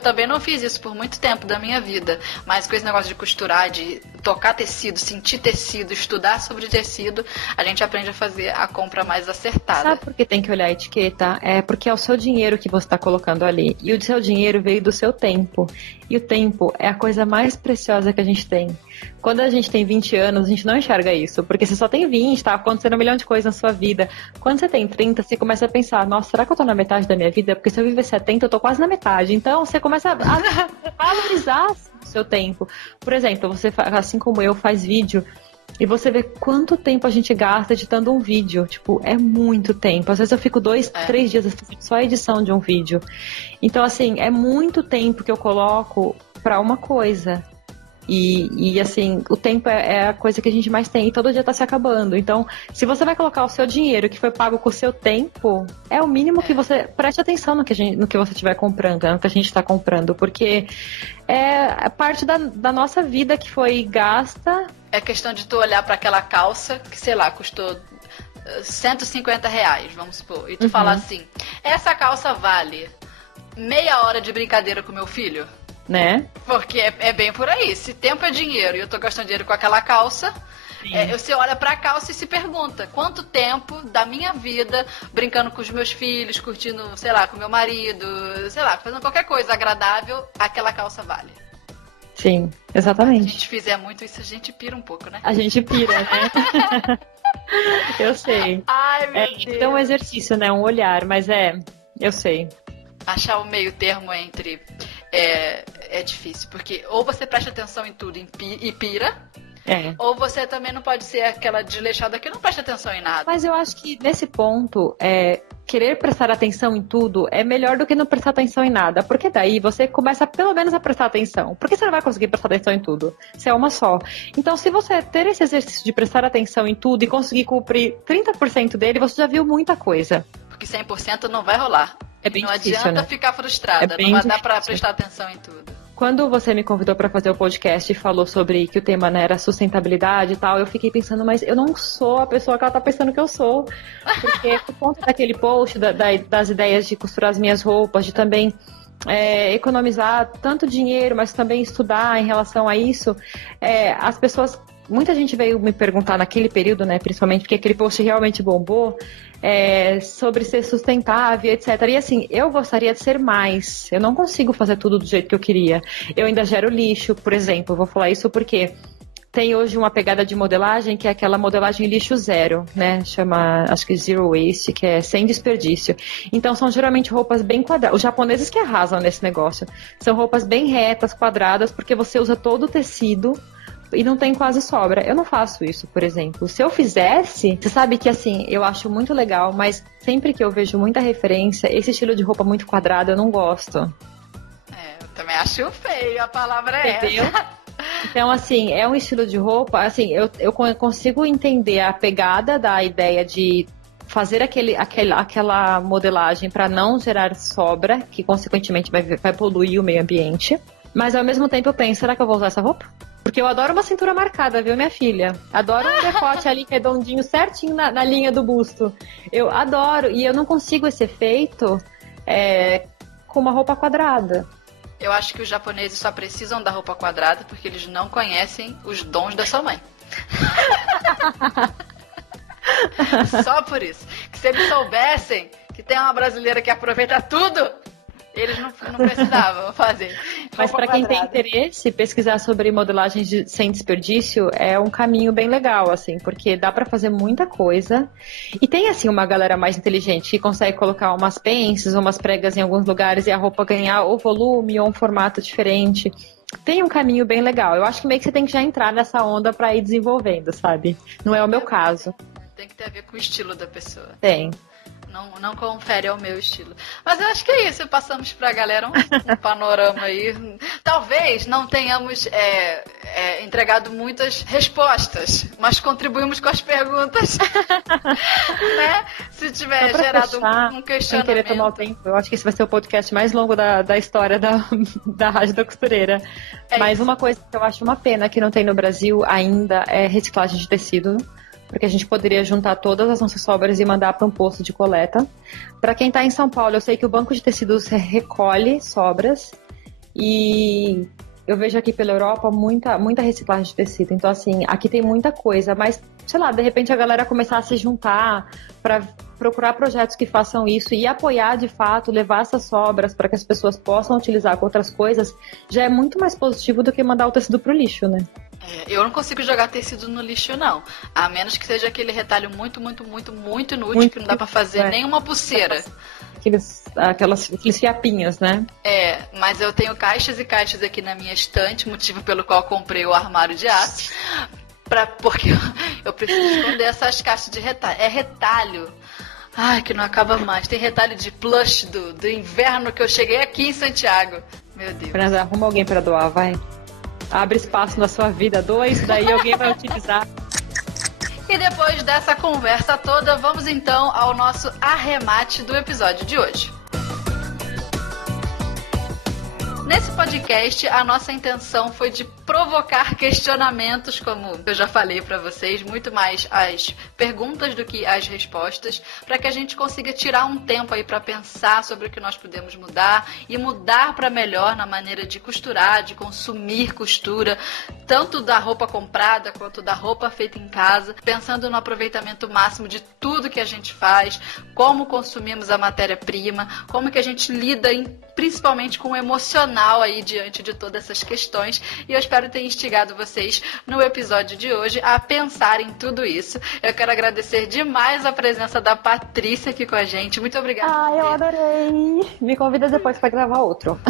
também não fiz isso por muito tempo da minha vida. Mas com esse negócio de costurar, de tocar tecido, sentir tecido, estudar sobre tecido, a gente aprende a fazer a compra mais acertada. Sabe por que tem que olhar a etiqueta? É porque é o seu dinheiro que você está colocando ali. E o seu dinheiro veio do seu tempo. E o tempo é a coisa mais preciosa que a gente tem. Quando a gente tem 20 anos, a gente não enxerga isso, porque você só tem 20, tá acontecendo um milhão de coisas na sua vida. Quando você tem 30, você começa a pensar, nossa, será que eu tô na metade da minha vida? Porque se eu viver 70, eu tô quase na metade. Então, você começa a valorizar o seu tempo. Por exemplo, você, assim como eu, faz vídeo, e você vê quanto tempo a gente gasta editando um vídeo. Tipo, é muito tempo. Às vezes eu fico 2, 3 dias só a edição de um vídeo. Então, assim, é muito tempo que eu coloco pra uma coisa. E assim, o tempo é a coisa que a gente mais tem e todo dia tá se acabando. Então, se você vai colocar o seu dinheiro que foi pago com o seu tempo, é o mínimo que você preste atenção no que você estiver comprando, no que a gente está comprando, porque é parte da nossa vida que foi gasta. É questão de tu olhar para aquela calça que, sei lá, custou R$150, vamos supor, e tu falar assim, essa calça vale meia hora de brincadeira com meu filho? né? Porque é bem por aí. Se tempo é dinheiro e eu tô gastando dinheiro com aquela calça, você olha pra calça e se pergunta quanto tempo da minha vida brincando com os meus filhos, curtindo, sei lá, com meu marido, sei lá, fazendo qualquer coisa agradável, aquela calça vale. Sim, exatamente. Se a gente fizer muito isso, a gente pira um pouco, né? A gente pira, né? Eu sei. Ai, meu Deus. Então um exercício, né? Um olhar, mas eu sei. Achar o meio termo entre é difícil, porque ou você presta atenção em tudo e pira, ou você também não pode ser aquela desleixada que não presta atenção em nada. Mas eu acho que nesse ponto, querer prestar atenção em tudo é melhor do que não prestar atenção em nada, porque daí você começa pelo menos a prestar atenção. Porque você não vai conseguir prestar atenção em tudo, se é uma só. Então, se você ter esse exercício de prestar atenção em tudo e conseguir cumprir 30% dele, você já viu muita coisa. Porque 100% não vai rolar. É bem não difícil, adianta né? ficar frustrada, não vai dar pra prestar atenção em tudo. Quando você me convidou para fazer o podcast e falou sobre que o tema, né, era sustentabilidade e tal, eu fiquei pensando, mas eu não sou a pessoa que ela tá pensando que eu sou. Porque por conta daquele post, das ideias de costurar as minhas roupas, de também economizar tanto dinheiro, mas também estudar em relação a isso, as pessoas... Muita gente veio me perguntar naquele período, né, principalmente porque aquele post realmente bombou, sobre ser sustentável, etc. E assim, eu gostaria de ser mais. Eu não consigo fazer tudo do jeito que eu queria. Eu ainda gero lixo, por exemplo. Eu vou falar isso porque tem hoje uma pegada de modelagem que é aquela modelagem lixo zero, né? Chama, acho que Zero Waste, que é sem desperdício. Então são geralmente roupas bem quadradas. Os japoneses que arrasam nesse negócio. São roupas bem retas, quadradas, porque você usa todo o tecido e não tem quase sobra. Eu não faço isso, por exemplo. Se eu fizesse, você sabe que assim, eu acho muito legal, mas sempre que eu vejo muita referência, esse estilo de roupa muito quadrado eu não gosto. Eu também acho feio, a palavra é Entendeu? essa. Então, assim, é um estilo de roupa, assim, eu consigo entender a pegada da ideia de fazer aquela modelagem para não gerar sobra, que consequentemente vai poluir o meio ambiente. Mas ao mesmo tempo eu penso, será que eu vou usar essa roupa? Porque eu adoro uma cintura marcada, viu, minha filha? Adoro um decote ali redondinho, certinho na linha do busto. Eu adoro, e eu não consigo esse efeito com uma roupa quadrada. Eu acho que os japoneses só precisam da roupa quadrada porque eles não conhecem os dons da sua mãe. Só por isso. Que se eles soubessem que tem uma brasileira que aproveita tudo, eles não precisavam fazer. Mas para quem tem interesse, pesquisar sobre modelagem sem desperdício é um caminho bem legal, assim, porque dá para fazer muita coisa. E tem, assim, uma galera mais inteligente que consegue colocar umas pences, umas pregas em alguns lugares e a roupa ganhar ou volume ou um formato diferente. Tem um caminho bem legal. Eu acho que meio que você tem que já entrar nessa onda para ir desenvolvendo, sabe? Não é o meu caso. Tem que ter a ver com o estilo da pessoa. Tem. Não confere ao meu estilo. Mas eu acho que é isso. Passamos pra galera um panorama aí. Talvez não tenhamos entregado muitas respostas, mas contribuímos com as perguntas. Né? Se tiver gerado um questionamento. Sem querer tomar o tempo, eu acho que esse vai ser o podcast mais longo da história da Rádio da Costureira. Mas uma coisa que eu acho uma pena que não tem no Brasil ainda é reciclagem de tecido. Porque a gente poderia juntar todas as nossas sobras e mandar para um posto de coleta. Para quem está em São Paulo, eu sei que o Banco de Tecidos recolhe sobras e eu vejo aqui pela Europa muita reciclagem de tecido. Então, assim, aqui tem muita coisa, mas, sei lá, de repente a galera começar a se juntar para procurar projetos que façam isso e apoiar, de fato, levar essas sobras para que as pessoas possam utilizar com outras coisas, já é muito mais positivo do que mandar o tecido pro lixo, né? Eu não consigo jogar tecido no lixo, não. A menos que seja aquele retalho muito inútil, que não dá pra fazer nenhuma pulseira. Aqueles fiapinhos, né? Mas eu tenho caixas e caixas aqui na minha estante, motivo pelo qual comprei o armário de aço, porque eu preciso esconder essas caixas de retalho. É retalho. Ai, que não acaba mais. Tem retalho de plush do inverno que eu cheguei aqui em Santiago. Meu Deus. Fernanda, arruma alguém pra doar, vai. Abre espaço na sua vida, doa isso daí, alguém vai utilizar. E depois dessa conversa toda, vamos então ao nosso arremate do episódio de hoje. Nesse podcast, a nossa intenção foi de provocar questionamentos, como eu já falei para vocês, muito mais as perguntas do que as respostas, para que a gente consiga tirar um tempo aí para pensar sobre o que nós podemos mudar e mudar para melhor na maneira de costurar, de consumir costura, tanto da roupa comprada quanto da roupa feita em casa, pensando no aproveitamento máximo de tudo que a gente faz, como consumimos a matéria-prima, como que a gente lida principalmente com o emocional aí diante de todas essas questões, e eu espero ter instigado vocês no episódio de hoje a pensar em tudo isso. Eu quero agradecer demais a presença da Patrícia aqui com a gente. Muito obrigada. Eu adorei. Me convida depois para gravar outro.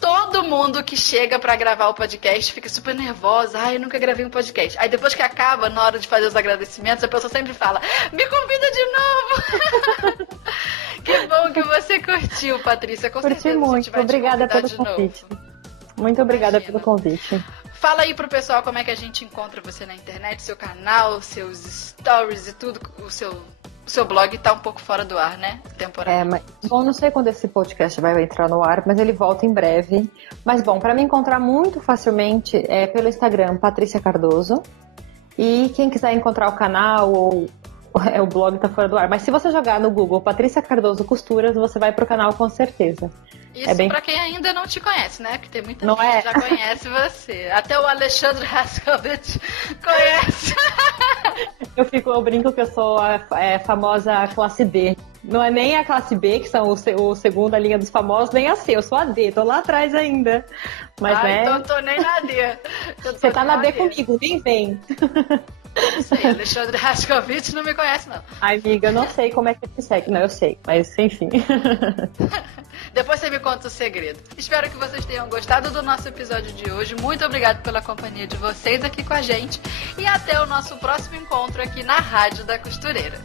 Todo mundo que chega para gravar o podcast fica super nervosa. Eu nunca gravei um podcast. Aí depois que acaba, na hora de fazer os agradecimentos, a pessoa sempre fala: me convida de novo. Que bom que você curtiu, Patrícia. Com certeza muito. A gente vai obrigada te convidar pelo de convite. novo. Muito obrigada pelo convite. Fala aí pro pessoal como é que a gente encontra você na internet, seu canal, seus stories e tudo. O seu blog tá um pouco fora do ar, né? Temporariamente. Bom, não sei quando esse podcast vai entrar no ar, mas ele volta em breve. Mas bom, para me encontrar muito facilmente é pelo Instagram, Patrícia Cardoso. E quem quiser encontrar o canal ou o blog tá fora do ar. Mas se você jogar no Google Patrícia Cardoso Costuras, você vai pro canal com certeza. Isso pra quem ainda não te conhece, né? Porque tem muita gente que já conhece você. Até o Alexandre Raskovich conhece. Eu brinco que eu sou a famosa classe D. Não é nem a classe B, que são o segunda linha dos famosos, nem a C. Eu sou a D, tô lá atrás ainda. Mas, então eu tô nem na D. Você tá na D comigo, nem vem. Não sei, Alexandre Raskovich não me conhece, não. Ai, amiga, eu não sei como é que te segue. Não, eu sei, mas enfim. Depois você me conta o segredo. Espero que vocês tenham gostado do nosso episódio de hoje. Muito obrigada pela companhia de vocês aqui com a gente. E até o nosso próximo encontro aqui na Rádio da Costureira.